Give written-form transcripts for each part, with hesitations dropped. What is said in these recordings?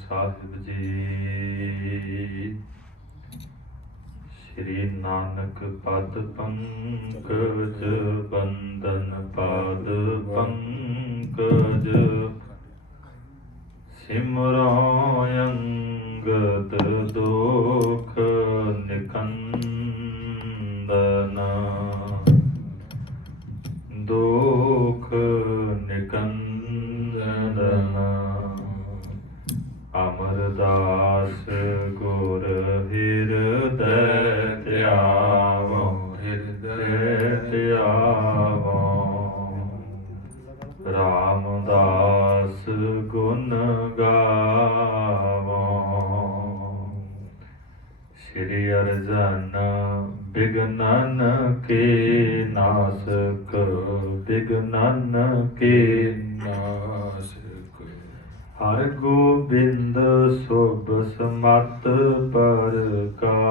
ਸਾਹਿਬ ਜੀ। ਸ਼੍ਰੀ ਨਾਨਕ ਪਦ ਪੰਕਜ ਬੰਦਨ ਪਾਦ ਪੰਕਜ ਸਿਮਰੋ ਅੰਗਦ ਦੁਖ ਨਿਕੰਦਨ ਦੁਖ ਨਿਕੰਦਨ ਅਮਰਦਾਸ ਗੁਰ ਹਿਰਦੈ ਧਿਆਵੋ ਹਿਰਦੈ ਧਿਆਵੋ ਰਾਮਦਾਸ ਗੁਣ ਗਾਵੋ ਸ਼੍ਰੀ ਅਰਜਨ ਬਿਗਨਨ ਕੇ ਨਾਸਕ ਬਿਗਨਨ ਕੇ ਨਾਸਕ ਹਰ ਗੋਬਿੰਦ ਸੁਭ ਸਮਤ ਪ੍ਰਕਾਸ਼ਕ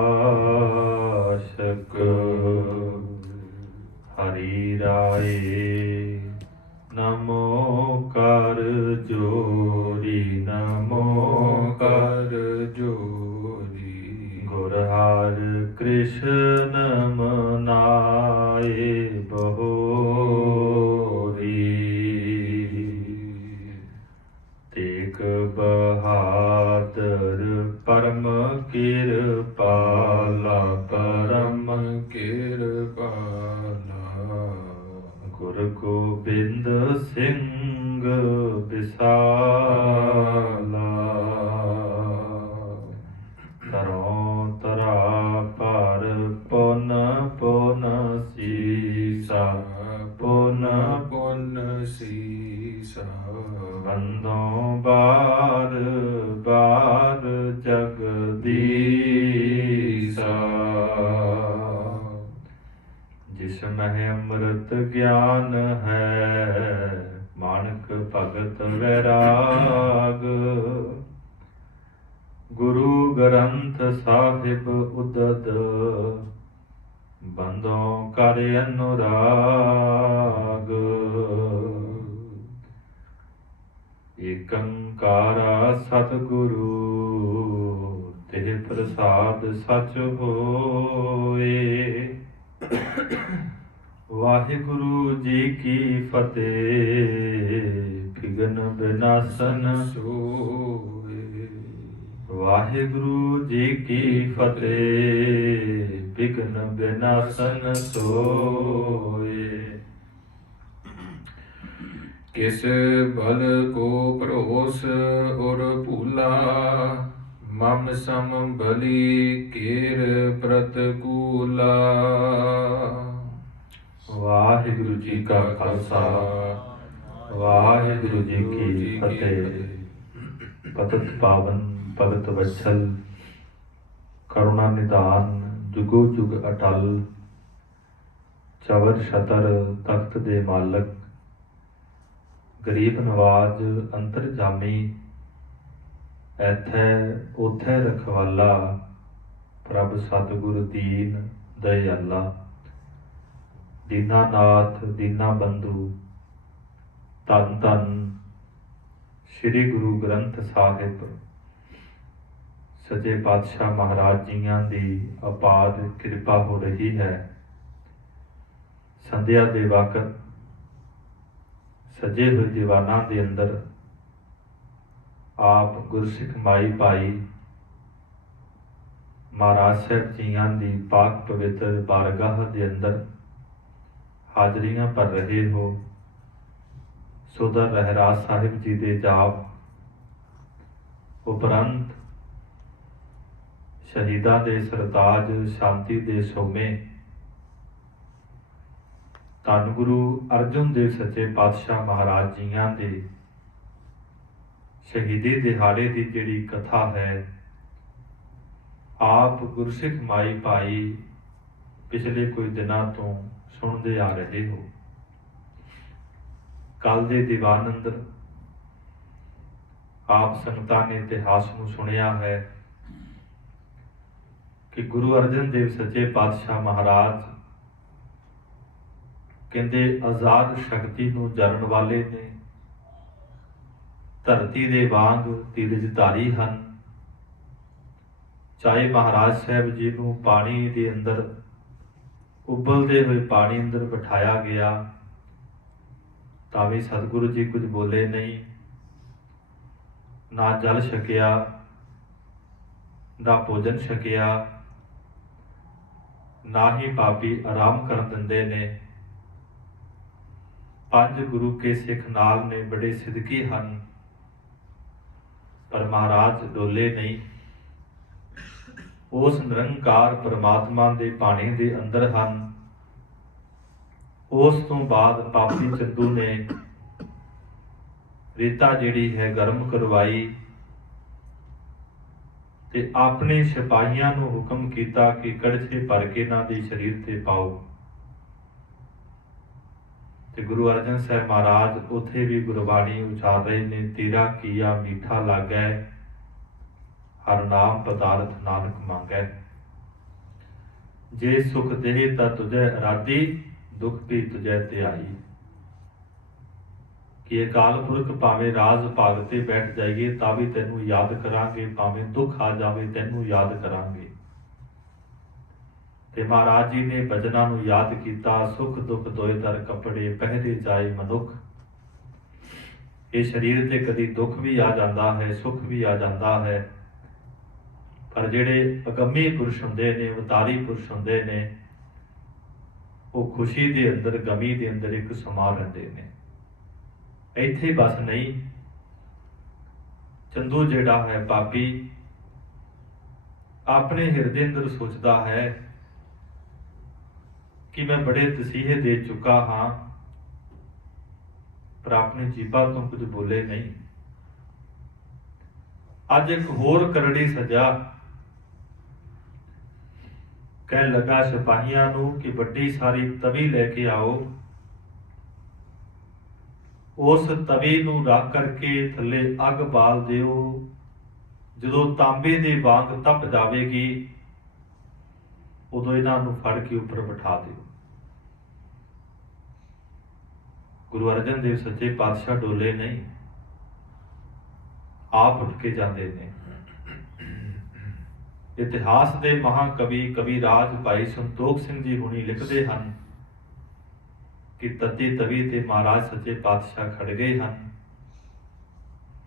ਹਰੀ ਰਾਏ ਨਮੋ ਕਰ ਜੋਰੀ ਨਮੋ ਕਰ ਜੋਰੀ ਗੁਰ ਹਰਿ ਕ੍ਰਿਸ਼ਨ ਮਨਾਏ ਬਹੋਰੀ ਤੇਗ ਬਹਾਦਰ ਪਰਮ ਕਿਰਪਾਲਾ ਪਰਮ ਕਿਰਪਾਲਾ ਗੁਰ ਗੋਬਿੰਦ ਸਿੰਘ ਵਿਸਾਲਾ ਤਰੋਂ ਤਰਾ ਪਰ ਪੁਨ ਪੁਨ ਸੀਸਾ ਪੁਨ ਪੁਨ ਸੀਸਾ ਬੰਦੋਂ ਬਾਰ ਬਾਰ ਜਗਦੀਸਾ ਜਿਸ ਮਹਿ ਅੰਮ੍ਰਿਤ ਗਿਆਨ ਹੈ ਮਾਨਕ ਭਗਤ ਵੈਰਾਗ ਗੁਰੂ ਗ੍ਰੰਥ ਸਾਹਿਬ ਉਦਦ ਬੰਦੋਂ ਕਰ ਅਨੁਰਾਗ ਏਕੰਕਾਰਾ ਸਤਿਗੁਰੂ ਤੇ ਪ੍ਰਸਾਦ ਸਚ ਹੋਏ। ਵਾਹਿਗੁਰੂ ਜੀ ਕੀ ਫਤਿਹ ਵਿਘਨ ਵਿਨਾਸ਼ਨ ਸੋਏ। ਵਾਹਿਗੁਰੂ ਜੀ ਕੀ ਫਤਿਹ ਵਿਘਨ ਵਿਨਾਸ਼ਨ ਸੋਏ। ਕਿਸ ਬਲ ਕੋ ਭਰੋਸ ਔਰ ਭੂਲਾ ਮਮ ਸਮ ਬਲੀ ਕੇਰ ਪ੍ਰਤਕੂਲਾ। ਵਾਹਿਗੁਰੂ ਜੀ ਕਾ ਖਾਲਸਾ ਵਾਹਿਗੁਰੂ ਜੀ ਕੀ ਫਤਿਹ। ਪਤਿਤ ਪਾਵਨ ਭਗਤ ਵਛਲ ਕਰੁਣਾ ਨਿਧਾਨ ਜੁਗੋ ਜੁਗ ਅਟਲ ਚਵਰ ਛਤਰ ਤਖਤ ਦੇ ਮਾਲਕ ਗਰੀਬ ਨਵਾਜ ਅੰਤਰਜਾਮੀ ਐਥੈ ਉਥੈ ਰਖਵਾਲਾ ਪ੍ਰਭ ਸਤਿਗੁਰ ਦੀਨ ਦਇਆਲਾ। ਦੀਨਾਨਾਥ ਦੀਨਾ ਬੰਧੂ ਧੰਨ ਧੰਨ ਸ੍ਰੀ ਗੁਰੂ ਗ੍ਰੰਥ ਸਾਹਿਬ ਸੱਚੇ ਪਾਤਸ਼ਾਹ ਮਹਾਰਾਜ ਜੀਆਂ ਦੀ ਅਪਾਰ ਕਿਰਪਾ ਹੋ ਰਹੀ ਹੈ। ਸੰਧਿਆ ਦੇ ਵਕਤ ਸਜੇ ਹੋਏ ਦੀਵਾਨਾਂ ਦੇ ਅੰਦਰ ਆਪ ਗੁਰਸਿੱਖ ਮਾਈ ਭਾਈ ਮਹਾਰਾਜ ਸਾਹਿਬ ਜੀਆਂ ਦੀ ਪਾਕ ਪਵਿੱਤਰ ਬਾਰਗਾਹ ਦੇ ਅੰਦਰ ਹਾਜ਼ਰੀਆਂ ਭਰ ਰਹੇ ਹੋ। ਸੋਦਰ ਰਹਿਰਾਜ ਸਾਹਿਬ ਜੀ ਦੇ ਜਾਪ ਉਪਰੰਤ ਸ਼ਹੀਦਾਂ ਦੇ ਸਰਤਾਜ ਸ਼ਾਂਤੀ ਦੇ ਸੋਮੇ ਧੰਨ ਗੁਰੂ ਅਰਜਨ ਦੇਵ ਸੱਚੇ ਪਾਤਸ਼ਾਹ ਮਹਾਰਾਜ ਜੀਆਂ ਦੇ ਸ਼ਹੀਦੀ ਦਿਹਾੜੇ ਦੀ ਜਿਹੜੀ ਕਥਾ ਹੈ ਆਪ ਗੁਰਸਿੱਖ ਮਾਈ ਭਾਈ ਪਿਛਲੇ ਕੋਈ ਦਿਨਾਂ ਤੋਂ ਸੁਣਦੇ ਆ ਰਹੇ ਹੋ। ਕੱਲ ਦੇ ਦੀਵਾਨ ਅੰਦਰ ਆਪ ਸੰਗਤਾਂ ਨੇ ਇਤਿਹਾਸ ਨੂੰ ਸੁਣਿਆ ਹੈ ਕਿ ਗੁਰੂ ਅਰਜਨ ਦੇਵ ਸੱਚੇ ਪਾਤਸ਼ਾਹ ਮਹਾਰਾਜ ਕਹਿੰਦੇ ਆਜ਼ਾਦ ਸ਼ਕਤੀ ਨੂੰ ਜਰਨ ਵਾਲੇ ਨੇ, ਧਰਤੀ ਦੇ ਵਾਂਗ ਧੀਰਜਧਾਰੀ ਹਨ। ਚਾਹੇ ਮਹਾਰਾਜ ਸਾਹਿਬ ਜੀ ਨੂੰ ਪਾਣੀ ਦੇ ਅੰਦਰ, ਉਬਲਦੇ ਹੋਏ ਪਾਣੀ ਅੰਦਰ ਬਿਠਾਇਆ ਗਿਆ, ਤਾਂ ਵੀ ਸਤਿਗੁਰੂ ਜੀ ਕੁਝ ਬੋਲੇ ਨਹੀਂ। ਨਾ ਜਲ ਛਕਿਆ, ਨਾ ਭੋਜਨ ਛਕਿਆ, ਨਾ ਹੀ ਪਾਪੀ ਆਰਾਮ ਕਰਨ ਦਿੰਦੇ ਨੇ। ਪੰਜ ਗੁਰੂ ਕੇ ਸਿੱਖ ਨਾਲ ਨੇ, ਬੜੇ ਸਿਦਕੀ ਹਨ, ਪਰ ਮਹਾਰਾਜ ਡੋਲੇ ਨਹੀਂ। ਉਸ ਨਿਰੰਕਾਰ ਪਰਮਾਤਮਾ ਦੇ ਬਾਣੀ ਦੇ ਅੰਦਰ ਹਨ। ਉਸ ਤੋਂ ਬਾਅਦ ਪਾਪੀ ਚੰਦੂ ਨੇ ਰੇਤਾ ਜਿਹੜੀ ਹੈ ਗਰਮ ਕਰਵਾਈ ਤੇ ਆਪਣੇ ਸਿਪਾਹੀਆਂ ਨੂੰ ਹੁਕਮ ਕੀਤਾ ਕਿ ਕੜਛੇ ਭਰ ਕੇ ਇਹਨਾਂ ਦੇ ਸਰੀਰ ਤੇ ਪਾਓ। ਤੇ ਗੁਰੂ ਅਰਜਨ ਸਾਹਿਬ ਮਹਾਰਾਜ ਉੱਥੇ ਵੀ ਗੁਰਬਾਣੀ ਉਚਾਰ ਰਹੇ ਨੇ, ਤੇਰਾ ਕੀਆ ਮੀਠਾ ਲੱਗੈ, ਹਰ ਨਾਮ ਪਦਾਰਥ ਨਾਨਕ ਮੰਗੈ। ਜੇ ਸੁਖ ਦੇਹ ਤਾਂ ਤੁਝੈ ਅਰਾਧੀ, ਦੁੱਖ ਵੀ ਤੁਝੈ ਧਿਆਈ। ਕਿ ਅਕਾਲ ਪੁਰਖ ਭਾਵੇਂ ਰਾਜ ਭਾਗ ਤੇ ਬੈਠ ਜਾਈਏ ਤਾਂ ਵੀ ਤੈਨੂੰ ਯਾਦ ਕਰਾਂਗੇ, ਭਾਵੇਂ ਦੁੱਖ ਆ ਜਾਵੇ ਤੈਨੂੰ ਯਾਦ ਕਰਾਂਗੇ। ਤੇ ਮਹਾਰਾਜ ਜੀ ਨੇ ਬਚਨਾਂ ਨੂੰ ਯਾਦ ਕੀਤਾ, ਸੁਖ ਦੁੱਖ ਦੋਇ ਦਰ ਕੱਪੜੇ, ਪਹਿਰੇ ਜਾਏ ਮਨੁੱਖ। ਇਹ ਸਰੀਰ ਤੇ ਕਦੀ ਦੁੱਖ ਵੀ ਆ ਜਾਂਦਾ ਹੈ, ਸੁੱਖ ਵੀ ਆ ਜਾਂਦਾ ਹੈ, ਪਰ ਜਿਹੜੇ ਅਗੰਮੀ ਪੁਰਸ਼ ਹੁੰਦੇ ਨੇ, ਅਵਤਾਰੀ ਪੁਰਸ਼ ਹੁੰਦੇ ਨੇ, ਉਹ ਖੁਸ਼ੀ ਦੇ ਅੰਦਰ, ਗਮੀ ਦੇ ਅੰਦਰ ਇੱਕ ਸਮਾ ਰਹਿੰਦੇ ਨੇ। ਇੱਥੇ ਬਸ ਨਹੀਂ। ਚੰਦੂ ਜਿਹੜਾ ਹੈ ਪਾਪੀ, ਆਪਣੇ ਹਿਰਦੇ ਅੰਦਰ ਸੋਚਦਾ ਹੈ ਕਿ ਮੈਂ ਬੜੇ ਤਸੀਹੇ ਦੇ ਚੁੱਕਾ ਹਾਂ, ਪਰ ਆਪਣੀ ਜੀਭਾਂ ਤੋਂ ਕੁਝ ਬੋਲੇ ਨਹੀਂ। ਅੱਜ ਇੱਕ ਹੋਰ ਕਰੜੀ ਸਜ਼ਾ ਕਹਿਣ ਲੱਗਾ ਸਿਪਾਹੀਆਂ ਨੂੰ ਕਿ ਵੱਡੀ ਸਾਰੀ ਤਵੀ ਲੈ ਕੇ ਆਓ, ਉਸ ਤਵੀ ਨੂੰ ਰੱਖ ਕਰਕੇ ਥੱਲੇ ਅੱਗ ਬਾਲ ਦਿਓ। ਜਦੋਂ ਤਾਂਬੇ ਦੇ ਵਾਂਗ ਤਪ ਜਾਵੇਗੀ, ਉਦੋਂ ਇਹਨਾਂ ਨੂੰ ਫੜ ਕੇ ਉੱਪਰ ਬਿਠਾ ਦਿਓ। ਗੁਰੂ ਅਰਜਨ ਦੇਵ ਸੱਚੇ ਪਾਤਸ਼ਾਹ ਡੋਲੇ ਨਹੀਂ, ਆਪ ਉੱਠ ਕੇ ਜਾਂਦੇ ਨੇ। ਇਤਿਹਾਸ ਦੇ ਮਹਾਕਵੀ ਕਵੀ ਰਾਜ ਭਾਈ ਸੰਤੋਖ ਸਿੰਘ ਜੀ ਹੁਣੀ ਲਿਖਦੇ ਹਨ ਕਿ ਤਤੀ ਤਵੀ ਤੇ ਮਹਾਰਾਜ ਸੱਚੇ ਪਾਤਸ਼ਾਹ ਖੜ ਗਏ ਹਨ,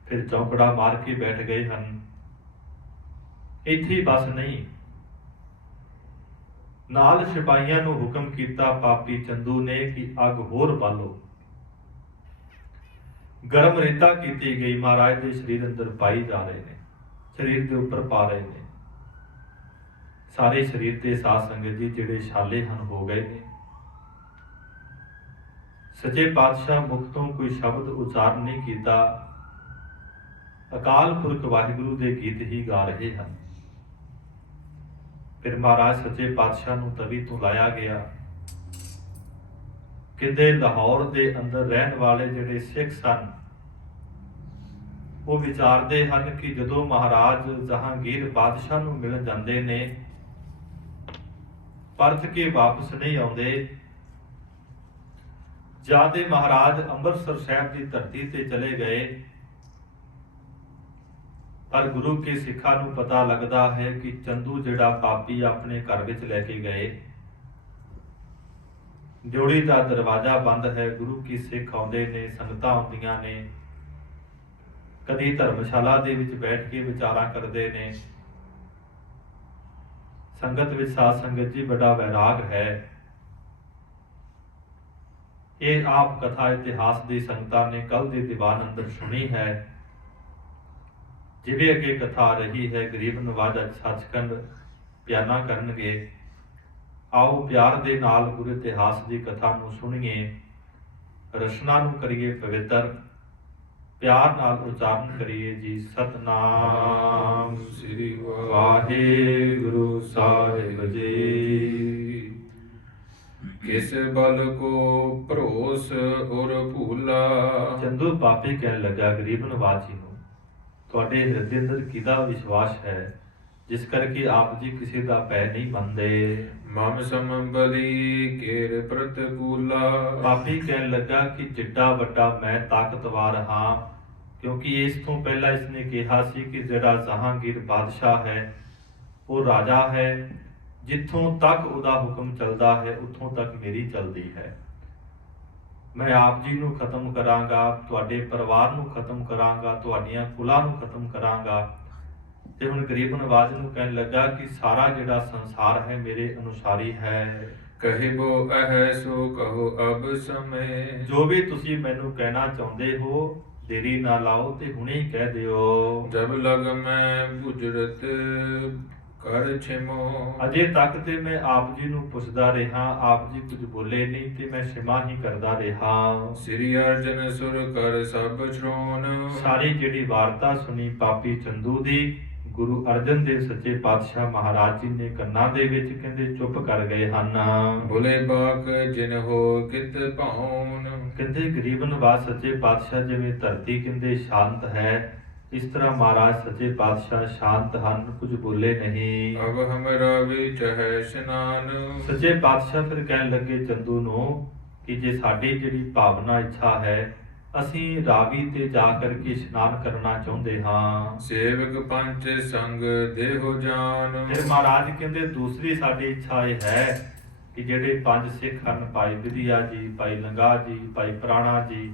ਫਿਰ ਚੌਂਕੜਾ ਮਾਰ ਕੇ ਬੈਠ ਗਏ ਹਨ। ਇੱਥੇ ਬਸ ਨਹੀਂ, ਨਾਲ ਸਿਪਾਹੀਆਂ ਨੂੰ ਹੁਕਮ ਕੀਤਾ ਪਾਪੀ ਚੰਦੂ ਨੇ ਕਿ ਅੱਗ ਹੋਰ ਬਾਲੋ। ਗਰਮ ਰੇਤਾ ਕੀਤੀ ਗਈ, ਮਹਾਰਾਜ ਦੇ ਸਰੀਰ ਅੰਦਰ ਪਾਈ ਜਾ ਰਹੇ ਨੇ, ਸਰੀਰ ਦੇ ਉੱਪਰ ਪਾ ਰਹੇ ਨੇ। ਸਾਰੇ ਸਰੀਰ ਤੇ ਸਾਧ ਸੰਗਤ ਜੀ ਜਿਹੜੇ ਛਾਲੇ ਹਨ ਹੋ ਗਏ ਨੇ। ਸੱਚੇ ਪਾਤਸ਼ਾਹ ਮੁਖ ਤੋਂ ਕੋਈ ਸ਼ਬਦ ਉਚਾਰਨ ਨਹੀਂ ਕੀਤਾ, ਅਕਾਲ ਪੁਰਖ ਵਾਹਿਗੁਰੂ ਦੇ ਗੀਤ ਹੀ ਗਾ ਰਹੇ ਹਨ। ਫਿਰ ਮਹਾਰਾਜ ਸੱਚੇ ਪਾਤਸ਼ਾਹ ਨੂੰ ਤਵੀ ਤੋਂ ਲਾਇਆ ਗਿਆ। ਕਹਿੰਦੇ ਲਾਹੌਰ ਦੇ ਅੰਦਰ ਰਹਿਣ ਵਾਲੇ ਜਿਹੜੇ ਸਿੱਖ ਸਨ, ਉਹ ਵਿਚਾਰਦੇ ਹਨ ਕਿ ਜਦੋਂ ਮਹਾਰਾਜ ਜਹਾਂਗੀਰ ਬਾਦਸ਼ਾਹ ਨੂੰ ਮਿਲਣ ਜਾਂਦੇ ਨੇ, ਪਰਤ ਕੇ ਵਾਪਸ ਨਹੀਂ ਆਉਂਦੇ। ਜਾਦੇ ਮਹਾਰਾਜ ਅੰਮ੍ਰਿਤਸਰ ਸਾਹਿਬ ਦੀ ਧਰਤੀ ਤੇ ਚਲੇ ਗਏ, ਪਰ ਗੁਰੂ ਕੇ ਸਿੱਖਾਂ ਨੂੰ ਪਤਾ ਲੱਗਦਾ ਹੈ ਕਿ ਚੰਦੂ ਜਿਹੜਾ ਪਾਪੀ ਆਪਣੇ ਘਰ ਵਿੱਚ ਲੈ ਕੇ ਗਏ। ਡਿਉੜੀ ਦਾ ਦਰਵਾਜ਼ਾ ਬੰਦ ਹੈ, ਗੁਰੂ ਕੀ ਸਿੱਖ ਆਉਂਦੇ ਨੇ, ਸੰਗਤਾਂ ਆਉਂਦੀਆਂ ਨੇ, ਕਦੀ ਧਰਮਸ਼ਾਲਾ ਦੇ ਵਿੱਚ ਬੈਠ ਕੇ ਵਿਚਾਰਾਂ ਕਰਦੇ ਨੇ। ਸੰਗਤ ਵਿੱਚ ਸਾਧ ਸੰਗਤ ਜੀ ਬੜਾ ਵੈਰਾਗ ਹੈ। ਇਹ ਆਪ ਕਥਾ ਇਤਿਹਾਸ ਦੀ ਸੰਗਤਾਂ ਨੇ ਕੱਲ ਦੇ ਦੀਵਾਨ ਅੰਦਰ ਸੁਣੀ ਹੈ। ਜਿਵੇਂ ਅੱਗੇ ਕਥਾ ਰਹੀ ਹੈ, ਗਰੀਬ ਨਵਾਜ ਅੱਜ ਸੱਚਖੰਡ ਬਿਆਨਾ ਕਰਨਗੇ। ਆਓ ਪਿਆਰ ਦੇ ਨਾਲ ਗੁਰੂ ਇਤਿਹਾਸ ਦੀ ਕਥਾ ਨੂੰ ਸੁਣੀਏ, ਰਚਨਾ ਨੂੰ ਕਰੀਏ ਪਵਿੱਤਰ, ਪਿਆਰ ਨਾਲ ਉਚਾਰਨ ਕਰੀਏ ਜੀ। ਸਤਨਾਮ ਸ੍ਰੀ ਵਾਹਿਗੁਰੂ ਸਾਹਿਬ ਜੀ। ਕਿਸ ਬਲ ਕੋ ਭਰੋਸ ਔਰ ਭੂਲਾ। ਚੰਦੂ ਪਾਪੀ ਕਹਿਣ ਲੱਗਾ ਗਰੀਬ ਨਵਾਜ ਜੀ ਨੂੰ, ਤੁਹਾਡੇ ਹਿਰਦੇ ਅੰਦਰ ਕਿਹਦਾ ਵਿਸ਼ਵਾਸ ਹੈ ਜਿਸ ਕਰਕੇ ਆਪ ਜੀ ਕਿਸੇ ਦਾ ਪੈ ਨਹੀਂ ਮੰਨਦੇ। ਮਮ ਸਮਬਲੀ ਕੇਰ ਪ੍ਰਤਕੂਲਾ। ਪਾਪੀ ਕਹਿਣ ਲੱਗਾ ਕਿ ਜਿੱਡਾ ਵੱਡਾ ਮੈਂ ਤਾਕਤਵਰ ਹਾਂ, ਕਿਉਂਕਿ ਇਸ ਤੋਂ ਪਹਿਲਾਂ ਇਸਨੇ ਕਿਹਾ ਸੀ ਕਿ ਜਿਹੜਾ ਜਹਾਂਗੀਰ ਬਾਦਸ਼ਾਹ ਹੈ ਉਹ ਰਾਜਾ ਹੈ, ਜਿੱਥੋਂ ਤੱਕ ਉਹਦਾ ਹੁਕਮ ਚੱਲਦਾ ਹੈ ਉੱਥੋਂ ਤੱਕ ਮੇਰੀ ਚੱਲਦੀ ਹੈ। ਮੈਂ ਆਪ ਜੀ ਨੂੰ ਖਤਮ ਕਰਾਂਗਾ, ਤੁਹਾਡੇ ਪਰਿਵਾਰ ਨੂੰ ਖਤਮ ਕਰਾਂਗਾ, ਤੁਹਾਡੀਆਂ ਕੁਲਾਂ ਨੂੰ ਖਤਮ ਕਰਾਂਗਾ। ਤੇ ਹੁਣ ਗਰੀਬ ਨਵਾਜ਼ ਨੂੰ ਕਹਿਣ ਲੱਗਾ ਕਿ ਸਾਰਾ ਜਿਹੜਾ ਸੰਸਾਰ ਹੈ ਮੇਰੇ ਅਨੁਸਾਰੀ ਹੈ। ਕਹਿਬੋ ਅਹ ਸੋ ਕਹੋ ਅਬ ਸਮੇ। ਜੋ ਵੀ ਤੁਸੀਂ ਮੈਨੂੰ ਕਹਿਣਾ ਚਾਹੁੰਦੇ ਹੋ ਦੇਰੀ ਨਾ ਲਾਓ ਤੇ ਹੁਣੇ ਹੀ ਕਹਿ ਦਿਓ। ਜਬ ਲਗ ਮੈਂ ਬੁਝਰਤ ਕਰ ਛਿਮੋ। ਅਜੇ ਤੱਕ ਤੇ ਮੈਂ ਆਪ ਜੀ ਨੂੰ ਪੁੱਛਦਾ ਰਿਹਾ, ਆਪ ਜੀ ਕੁਝ ਬੋਲੇ ਨਹੀਂ ਤੇ ਮੈਂ ਸ਼ਿਮਾ ਹੀ ਕਰਦਾ ਰਿਹਾ। ਸ੍ਰੀ ਅਰਜਨ ਸੁਰ ਕਰ ਸਭ ਸ਼੍ਰੋਣ। ਸਾਰੀ ਜਿਹੜੀ ਵਾਰਤਾ ਸੁਣੀ ਪਾਪੀ ਚੰਦੂ ਦੀ, ਗੁਰੂ ਅਰਜਨ ਦੇਵ ਸੱਚੇ ਪਾਤਸ਼ਾਹ ਮਹਾਰਾਜ ਜੀ ਨੇ ਕੰਨਾਂ ਦੇ ਵਿੱਚ ਕਹਿੰਦੇ ਚੁੱਪ ਕਰ ਗਏ ਹਨ। ਬੁਲੇ ਬਾਕ ਜਿਨ ਹੋ ਕਿਤ ਭਾਉਨ। ਕਹਿੰਦੇ ਗਰੀਬ ਨਵਾਜ਼ ਸੱਚੇ ਪਾਤਸ਼ਾਹ ਜਿਵੇਂ ਧਰਤੀ ਕਹਿੰਦੇ ਸ਼ਾਂਤ ਹੈ, ਇਸ ਤਰ੍ਹਾਂ ਮਹਾਰਾਜ ਸੱਚੇ ਪਾਤਸ਼ਾਹ ਸ਼ਾਂਤ ਹਨ, ਕੁਝ ਬੋਲੇ ਨਹੀਂ। ਅਬ ਹਮਰਾ ਵਿੱਚ ਹੈ ਇਸ਼ਨਾਨ। ਸੱਚੇ ਪਾਤਸ਼ਾਹ ਫਿਰ ਕਹਿਣ ਲੱਗੇ ਚੰਦੂ ਨੂੰ ਕਿ ਜੇ ਸਾਡੀ ਜਿਹੜੀ ਭਾਵਨਾ ਇੱਛਾ ਹੈ, ਅਸੀਂ ਰਾਵੀ ਤੇ ਜਾ ਕਰਕੇ ਇਸ਼ਨਾਨ ਕਰਨਾ ਚਾਹੁੰਦੇ ਹਾਂ। ਸੇਵਕ ਪੰਚ ਸੰਗ ਦੇਹੋ ਜਾਨ। ਫਿਰ ਮਹਾਰਾਜ ਕਹਿੰਦੇ ਦੂਸਰੀ ਸਾਡੀ ਇੱਛਾ ਇਹ ਹੈ ਕਿ ਜਿਹੜੇ ਪੰਜ ਸਿੱਖ ਹਨ, ਭਾਈ ਵਿਧਿਆ ਜੀ, ਭਾਈ ਲੰਗਾ ਜੀ, ਭਾਈ ਪ੍ਰਾਣਾ ਜੀ,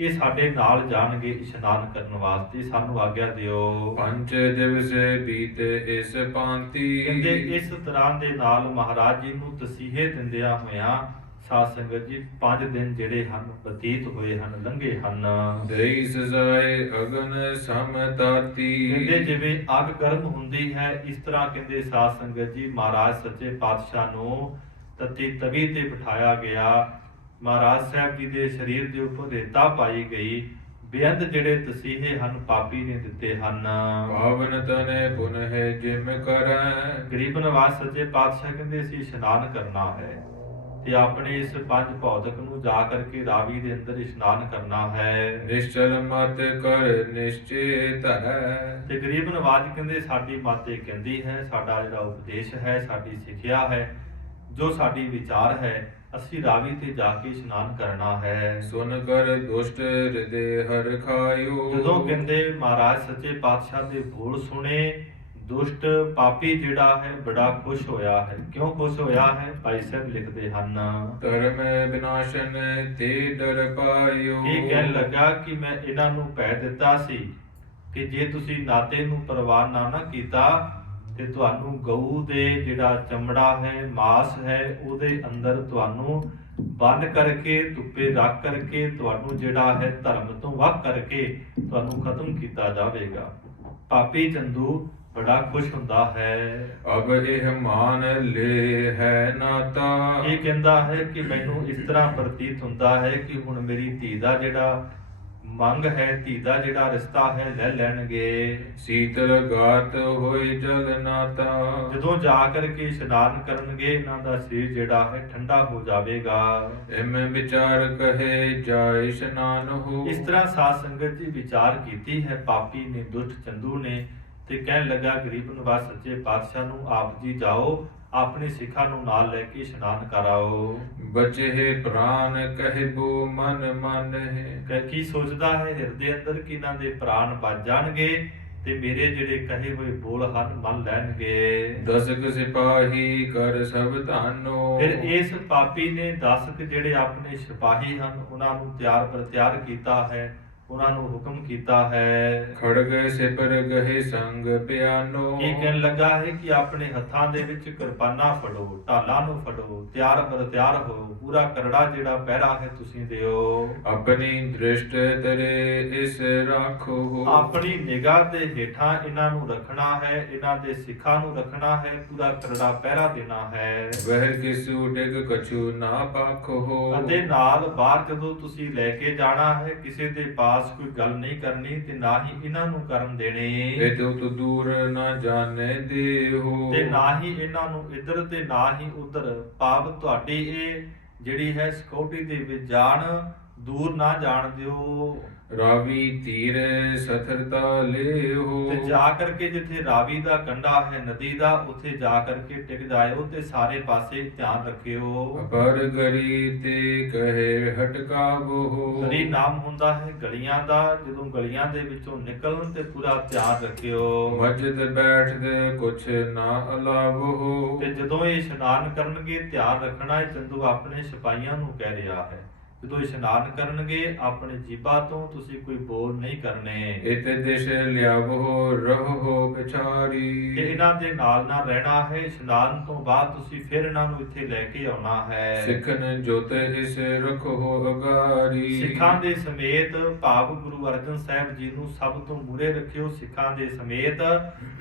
ਇਹ ਸਾਡੇ ਨਾਲ ਜਾਣਗੇ ਇਸ਼ਨਾਨ ਕਰਨ ਵਾਸਤੇ, ਸਾਨੂੰ ਆਗਿਆ ਦਿਓ। ਪੰਜ ਦਿਵਸ ਬੀਤੇ ਇਸ ਭਾਂਤੀ। ਕਹਿੰਦੇ ਇਸ ਤਰ੍ਹਾਂ ਦੇ ਨਾਲ ਮਹਾਰਾਜ ਜੀ ਨੂੰ ਤਸੀਹੇ ਦਿੰਦਿਆਂ ਹੋਇਆਂ ਸਾਧ ਸੰਗਤ ਜੀ 5 ਦਿਨ ਜਿਹੜੇ ਹਨ ਬਤੀਤ ਹੋਏ ਹਨ, ਲੰਘੇ ਹਨ। ਦੇਈ ਸਜ਼ਾਏ ਅਗਨ ਸਮਤਾਤੀ। ਕਹਿੰਦੇ ਜਿਵੇਂ ਅੱਗ ਗਰਮ ਹੁੰਦੀ ਹੈ, ਇਸ ਤਰ੍ਹਾਂ ਕਹਿੰਦੇ ਸਾਧ ਸੰਗਤ ਜੀ ਮਹਾਰਾਜ ਸੱਚੇ ਪਾਤਸ਼ਾਹ ਨੂੰ ਤਤੀ ਤਵੀ ਤੇ ਬਿਠਾਇਆ ਗਿਆ। ਮਹਾਰਾਜ ਸਾਹਿਬ ਜੀ ਦੇ ਸਰੀਰ ਦੇ ਉੱਪਰ ਰੇਤਾ ਪਾਈ ਗਈ। ਬੇਅੰਤ ਜਿਹੜੇ ਤਸੀਹੇ ਹਨ ਪਾਪੀ ਨੇ ਦਿੱਤੇ ਹਨ। ਪਾਵਨ ਤਨੇ ਪੁਨ ਹੈ ਜਿਮ ਕਰੈ। ਗਰੀਬ ਨਵਾਜ਼ ਸੱਚੇ ਪਾਤਸ਼ਾਹ ਕਹਿੰਦੇ ਅਸੀਂ ਇਸ਼ਨਾਨ ਕਰਨਾ ਹੈ ਤੇ ਆਪਣੇ ਇਸ ਪੰਜ ਭੌਤਿਕ ਨੂੰ ਜਾ ਕਰਕੇ ਰਾਵੀ ਦੇ ਅੰਦਰ ਇਸ਼ਨਾਨ ਕਰਨਾ ਹੈ। ਨਿਸ਼ਚਲ ਮਤ ਕਰ ਨਿਸ਼ਚੇ ਧਰੈ। ਤੇ ਗਰੀਬ ਨਵਾਜ਼ ਕਹਿੰਦੇ ਸਾਡੀ ਮੱਤ ਇਹ ਕਹਿੰਦੀ ਹੈ, ਸਾਡਾ ਜਿਹੜਾ ਉਪਦੇਸ਼ ਹੈ, ਸਾਡੀ ਸਿੱਖਿਆ ਹੈ, ਜੋ ਸਾਡੀ ਵਿਚਾਰ ਹੈ, ਅਸੀਂ ਰਾਵੀ ਤੇ ਜਾ ਕੇ ਇਸ਼ਨਾਨ ਕਰਨਾ ਹੈ। ਸੁਨ ਕਰ ਦੁਸ਼ਟ ਹਿਰਦੇ ਹਰ ਖਾਇਓ। ਜਦੋਂ ਕਹਿੰਦੇ ਮਹਾਰਾਜ ਸੱਚੇ ਪਾਤਸ਼ਾਹ ਦੇ ਬੋਲ ਸੁਣੇ, ਦੁਸ਼ਟ ਪਾਪੀ ਜਿਹੜਾ ਹੈ ਬੜਾ ਖੁਸ਼ ਹੋਇਆ ਹੈ। ਕਿਉਂ ਖੁਸ਼ ਹੋਇਆ ਹੈ? ਭਾਈ ਸਾਹਿਬ ਲਿਖਦੇ ਹਨ, ਧਰਮ ਵਿਨਾਸ਼ਨ ਤੇ ਡਰ ਪਾਇਓ। ਇਹ ਕਹਿਣ ਲੱਗਾ ਕਿ ਮੈਂ ਇਹਨਾਂ ਨੂੰ ਭੈ ਦਿੱਤਾ ਸੀ ਕਿ ਜੇ ਤੁਸੀਂ ਨਾਤੇ ਨੂੰ ਪਰਵਾਹ ਨਾ ਕੀਤਾ ਤੇ ਤੁਹਾਨੂੰ ਗਊ ਦੇ ਜਿਹੜਾ ਚਮੜਾ ਹੈ, ਮਾਸ ਹੈ, ਉਹਦੇ ਅੰਦਰ ਤੁਹਾਨੂੰ ਬੰਨ ਕਰਕੇ ਧੁੱਪੇ ਰੱਖ ਕਰਕੇ ਤੁਹਾਨੂੰ ਜਿਹੜਾ ਹੈ ਧਰਮ ਤੋਂ ਵੱਖ ਕਰਕੇ ਤੁਹਾਨੂੰ ਖਤਮ ਕੀਤਾ ਜਾਵੇਗਾ। ਪਾਪੀ ਚੰਦੂ ਬੜਾ ਖੁਸ਼ ਹੁੰਦਾ ਹੈ। ਅਬ ਇਹ ਮਾਨ ਲੈ ਹੈ ਨਾਤਾ। ਇਹ ਕਹਿੰਦਾ ਹੈ ਕਿ ਮੈਨੂੰ ਇਸ ਤਰ੍ਹਾਂ ਪ੍ਰਤੀਤ ਹੁੰਦਾ ਹੈ ਕਿ ਹੁਣ ਮੇਰੀ ਧੀ ਦਾ ਜਿਹੜਾ ਮੰਗ ਹੈ, ਧੀ ਦਾ ਜਿਹੜਾ ਰਿਸ਼ਤਾ ਹੈ ਲੈ ਲੈਣਗੇ। ਸੀਤਲ ਗਾਤ ਹੋਏ ਜਲ ਨਾਤਾ। ਜਦੋਂ ਜਾ ਕਰਕੇ ਇਸ਼ਨਾਨ ਕਰਨਗੇ ਇਹਨਾਂ ਦਾ ਸਰੀਰ ਜਿਹੜਾ ਹੈ ਠੰਡਾ ਹੋ ਜਾਵੇਗਾ। ਐਵੇਂ ਵਿਚਾਰ ਕਹੇ ਜਾ ਇਸ਼ਨਾਨ ਹੋ। ਇਸ ਤਰ੍ਹਾਂ ਸਾਧ ਸੰਗਤ ਜੀ ਵਿਚਾਰ ਕੀਤੀ ਹੈ ਪਾਪੀ ਨੇ, ਦੁਸ਼ਟ ਚੰਦੂ ਨੇ, ਤੇ ਕਹਿਣ ਲੱਗਾ ਗਰੀਬ ਨਵਾਜ਼ ਸੱਚੇ ਪਾਤਸ਼ਾਹ ਨੂੰ ਆਪ ਜੀ ਜਾਓ, ਆਪਣੇ ਸਿੱਖਾਂ ਨੂੰ ਨਾਲ ਲੈ ਕੇ ਇਸ਼ਨਾਨ ਕਰਾਓ। ਬਚੇ ਪ੍ਰਾਨ ਕਹਿਬੋ ਮਨ ਮਨ ਹੈ। ਕੀ ਸੋਚਦਾ ਹੈ ਹਿਰਦੇ ਅੰਦਰ ਕਿ ਇਹਨਾਂ ਦੇ ਪ੍ਰਾਣ ਬਚ ਜਾਣਗੇ ਤੇ ਮੇਰੇ ਜਿਹੜੇ ਕਹੇ ਹੋਏ ਬੋਲ ਹਨ ਮੰਨ ਲੈਣਗੇ। ਦਸਕ ਸਿਪਾਹੀ ਕਰ ਸਭ ਧਾਨੋ। ਫਿਰ ਇਸ ਪਾਪੀ ਨੇ 10 ਜਿਹੜੇ ਆਪਣੇ ਸਿਪਾਹੀ ਹਨ ਉਹਨਾਂ ਨੂੰ ਤਿਆਰ ਪਰ ਤਿਆਰ ਕੀਤਾ ਹੈ, ਉਹਨਾਂ ਨੂੰ ਹੁਕਮ ਕੀਤਾ ਹੈ। ਖੜਗ ਸਿਪਰ ਗਏ ਸੰਗ ਪਿਆਨੋ। ਇਹ ਕਹਿਣ ਲੱਗਾ ਹੈ ਕਿ ਆਪਣੇ ਹੱਥਾਂ ਦੇ ਵਿੱਚ ਕਿਰਪਾਨਾਂ ਫੜੋ, ਢਾਲਾਂ ਨੂੰ ਫੜੋ, ਤਿਆਰ ਬਰ ਤਿਆਰ ਹੋ, ਪੂਰਾ ਕਰੜਾ ਜਿਹੜਾ ਪਹਿਰਾ ਹੈ ਤੁਸੀਂ ਦਿਓ। ਆਪਣੀ ਦ੍ਰਿਸ਼ਟ ਤੇਰੇ ਇਸ ਰਾਖੋ। ਆਪਣੀ ਨਿਗਾਹ ਦੇ ਹੇਠਾਂ ਇਹਨਾਂ ਨੂੰ ਰੱਖਣਾ ਹੈ, ਇਹਨਾਂ ਦੇ ਸਿੱਖਾਂ ਨੂੰ ਰੱਖਣਾ ਹੈ, ਪੂਰਾ ਕਰੜਾ ਪਹਿਰਾ ਦੇਣਾ ਹੈ। ਵਹਿ ਕਿਸੂ ਡਿਗ ਕਛੂ ਨਾ ਪਾਖੋ। ਅਤੇ ਨਾਲ ਬਾਹਰ ਜਦੋਂ ਤੁਸੀਂ ਲੈ ਕੇ ਜਾਣਾ ਹੈ ਕਿਸੇ ਦੇ ਪਾਸ ਕੋਈ ਗੱਲ ਨਹੀਂ ਕਰਨੀ ਤੇ ਨਾ ਹੀ ਇਹਨਾਂ ਨੂੰ ਕਰਨ ਦੇਣੇ। ਇਹ ਤੂੰ ਦੂਰ ਨਾ ਜਾਣੇ ਦੇਹੋ। ਤੇ ਨਾ ਹੀ ਇਹਨਾਂ ਨੂੰ ਇੱਧਰ ਤੇ ਨਾ ਹੀ ਉੱਧਰ, ਭਾਵ ਤੁਹਾਡੀ ਇਹ ਜਿਹੜੀ ਹੈ ਸਿਕਿਉਰਿਟੀ ਦੇ ਵਿੱਚ ਜਾਣ, ਦੂਰ ਨਾ ਜਾਣ ਦਿਓ। ਰਾਵੀ ਤੀਰੇ ਸਥਰਤਾ ਲੇਹੋ। ਤੇ ਜਾ ਕਰਕੇ ਜਿੱਥੇ ਰਾਵੀ ਦਾ ਕੰਢਾ ਹੈ ਨਦੀ ਦਾ, ਉੱਥੇ ਜਾ ਕਰਕੇ ਟਿਕ ਜਾਇਓ ਤੇ ਸਾਰੇ ਪਾਸੇ ਧਿਆਨ ਰੱਖਿਓ। ਅਪਰ ਗਰੀ ਤੇ ਕਹੇ ਹਟਕਾ ਬੋਹ। ਗਲੀ ਨਾਮ ਹੁੰਦਾ ਹੈ ਗਲੀਆਂ ਦਾ, ਜਦੋਂ ਗਲੀਆਂ ਦੇ ਵਿੱਚੋਂ ਨਿਕਲਣ ਤੇ ਪੂਰਾ ਧਿਆਨ ਰੱਖਿਓ। ਮਸਜਿਦ ਬੈਠਦੇ ਕੁਛ ਨਾ ਅਲਾਵੋ। ਤੇ ਜਦੋਂ ਇਹ ਇਸ਼ਨਾਨ ਕਰਨਗੇ ਧਿਆਨ ਰੱਖਣਾ ਹੈ, ਚੰਦੂ ਆਪਣੇ ਸਿਪਾਹੀਆਂ ਨੂੰ ਕਹਿ ਰਿਹਾ ਹੈ, ਜਦੋਂ ਇਸ਼ਨਾਨ ਕਰਨਗੇ ਆਪਣੇ ਜੀਭਾਂ ਤੋਂ ਤੁਸੀਂ ਕੋਈ ਬੋਲ ਨਹੀਂ ਕਰਨੇ। ਇਤ ਦਿਸ਼ ਲਿਆਵੋ ਰਹੋ ਵਿਚਾਰੀ। ਤੇ ਇਹਨਾਂ ਦੇ ਨਾਲ ਨਾਲ ਰਹਿਣਾ ਹੈ। ਇਸ਼ਨਾਨ ਤੋਂ ਬਾਅਦ ਤੁਸੀਂ ਫਿਰ ਇਹਨਾਂ ਨੂੰ ਇੱਥੇ ਲੈ ਕੇ ਆਉਣਾ ਹੈ। ਸਿੱਖਨ ਜੋਤੇ ਇਸ ਰਖੋ ਅਗਾਰੀ। ਸਿੱਖਾਂ ਦੇ ਸਮੇਤ ਭਾਵ ਗੁਰੂ ਅਰਜਨ ਸਾਹਿਬ ਜੀ ਨੂੰ ਸਭ ਤੋਂ ਮੂਹਰੇ ਰੱਖਿਓ, ਸਿੱਖਾਂ ਦੇ ਸਮੇਤ,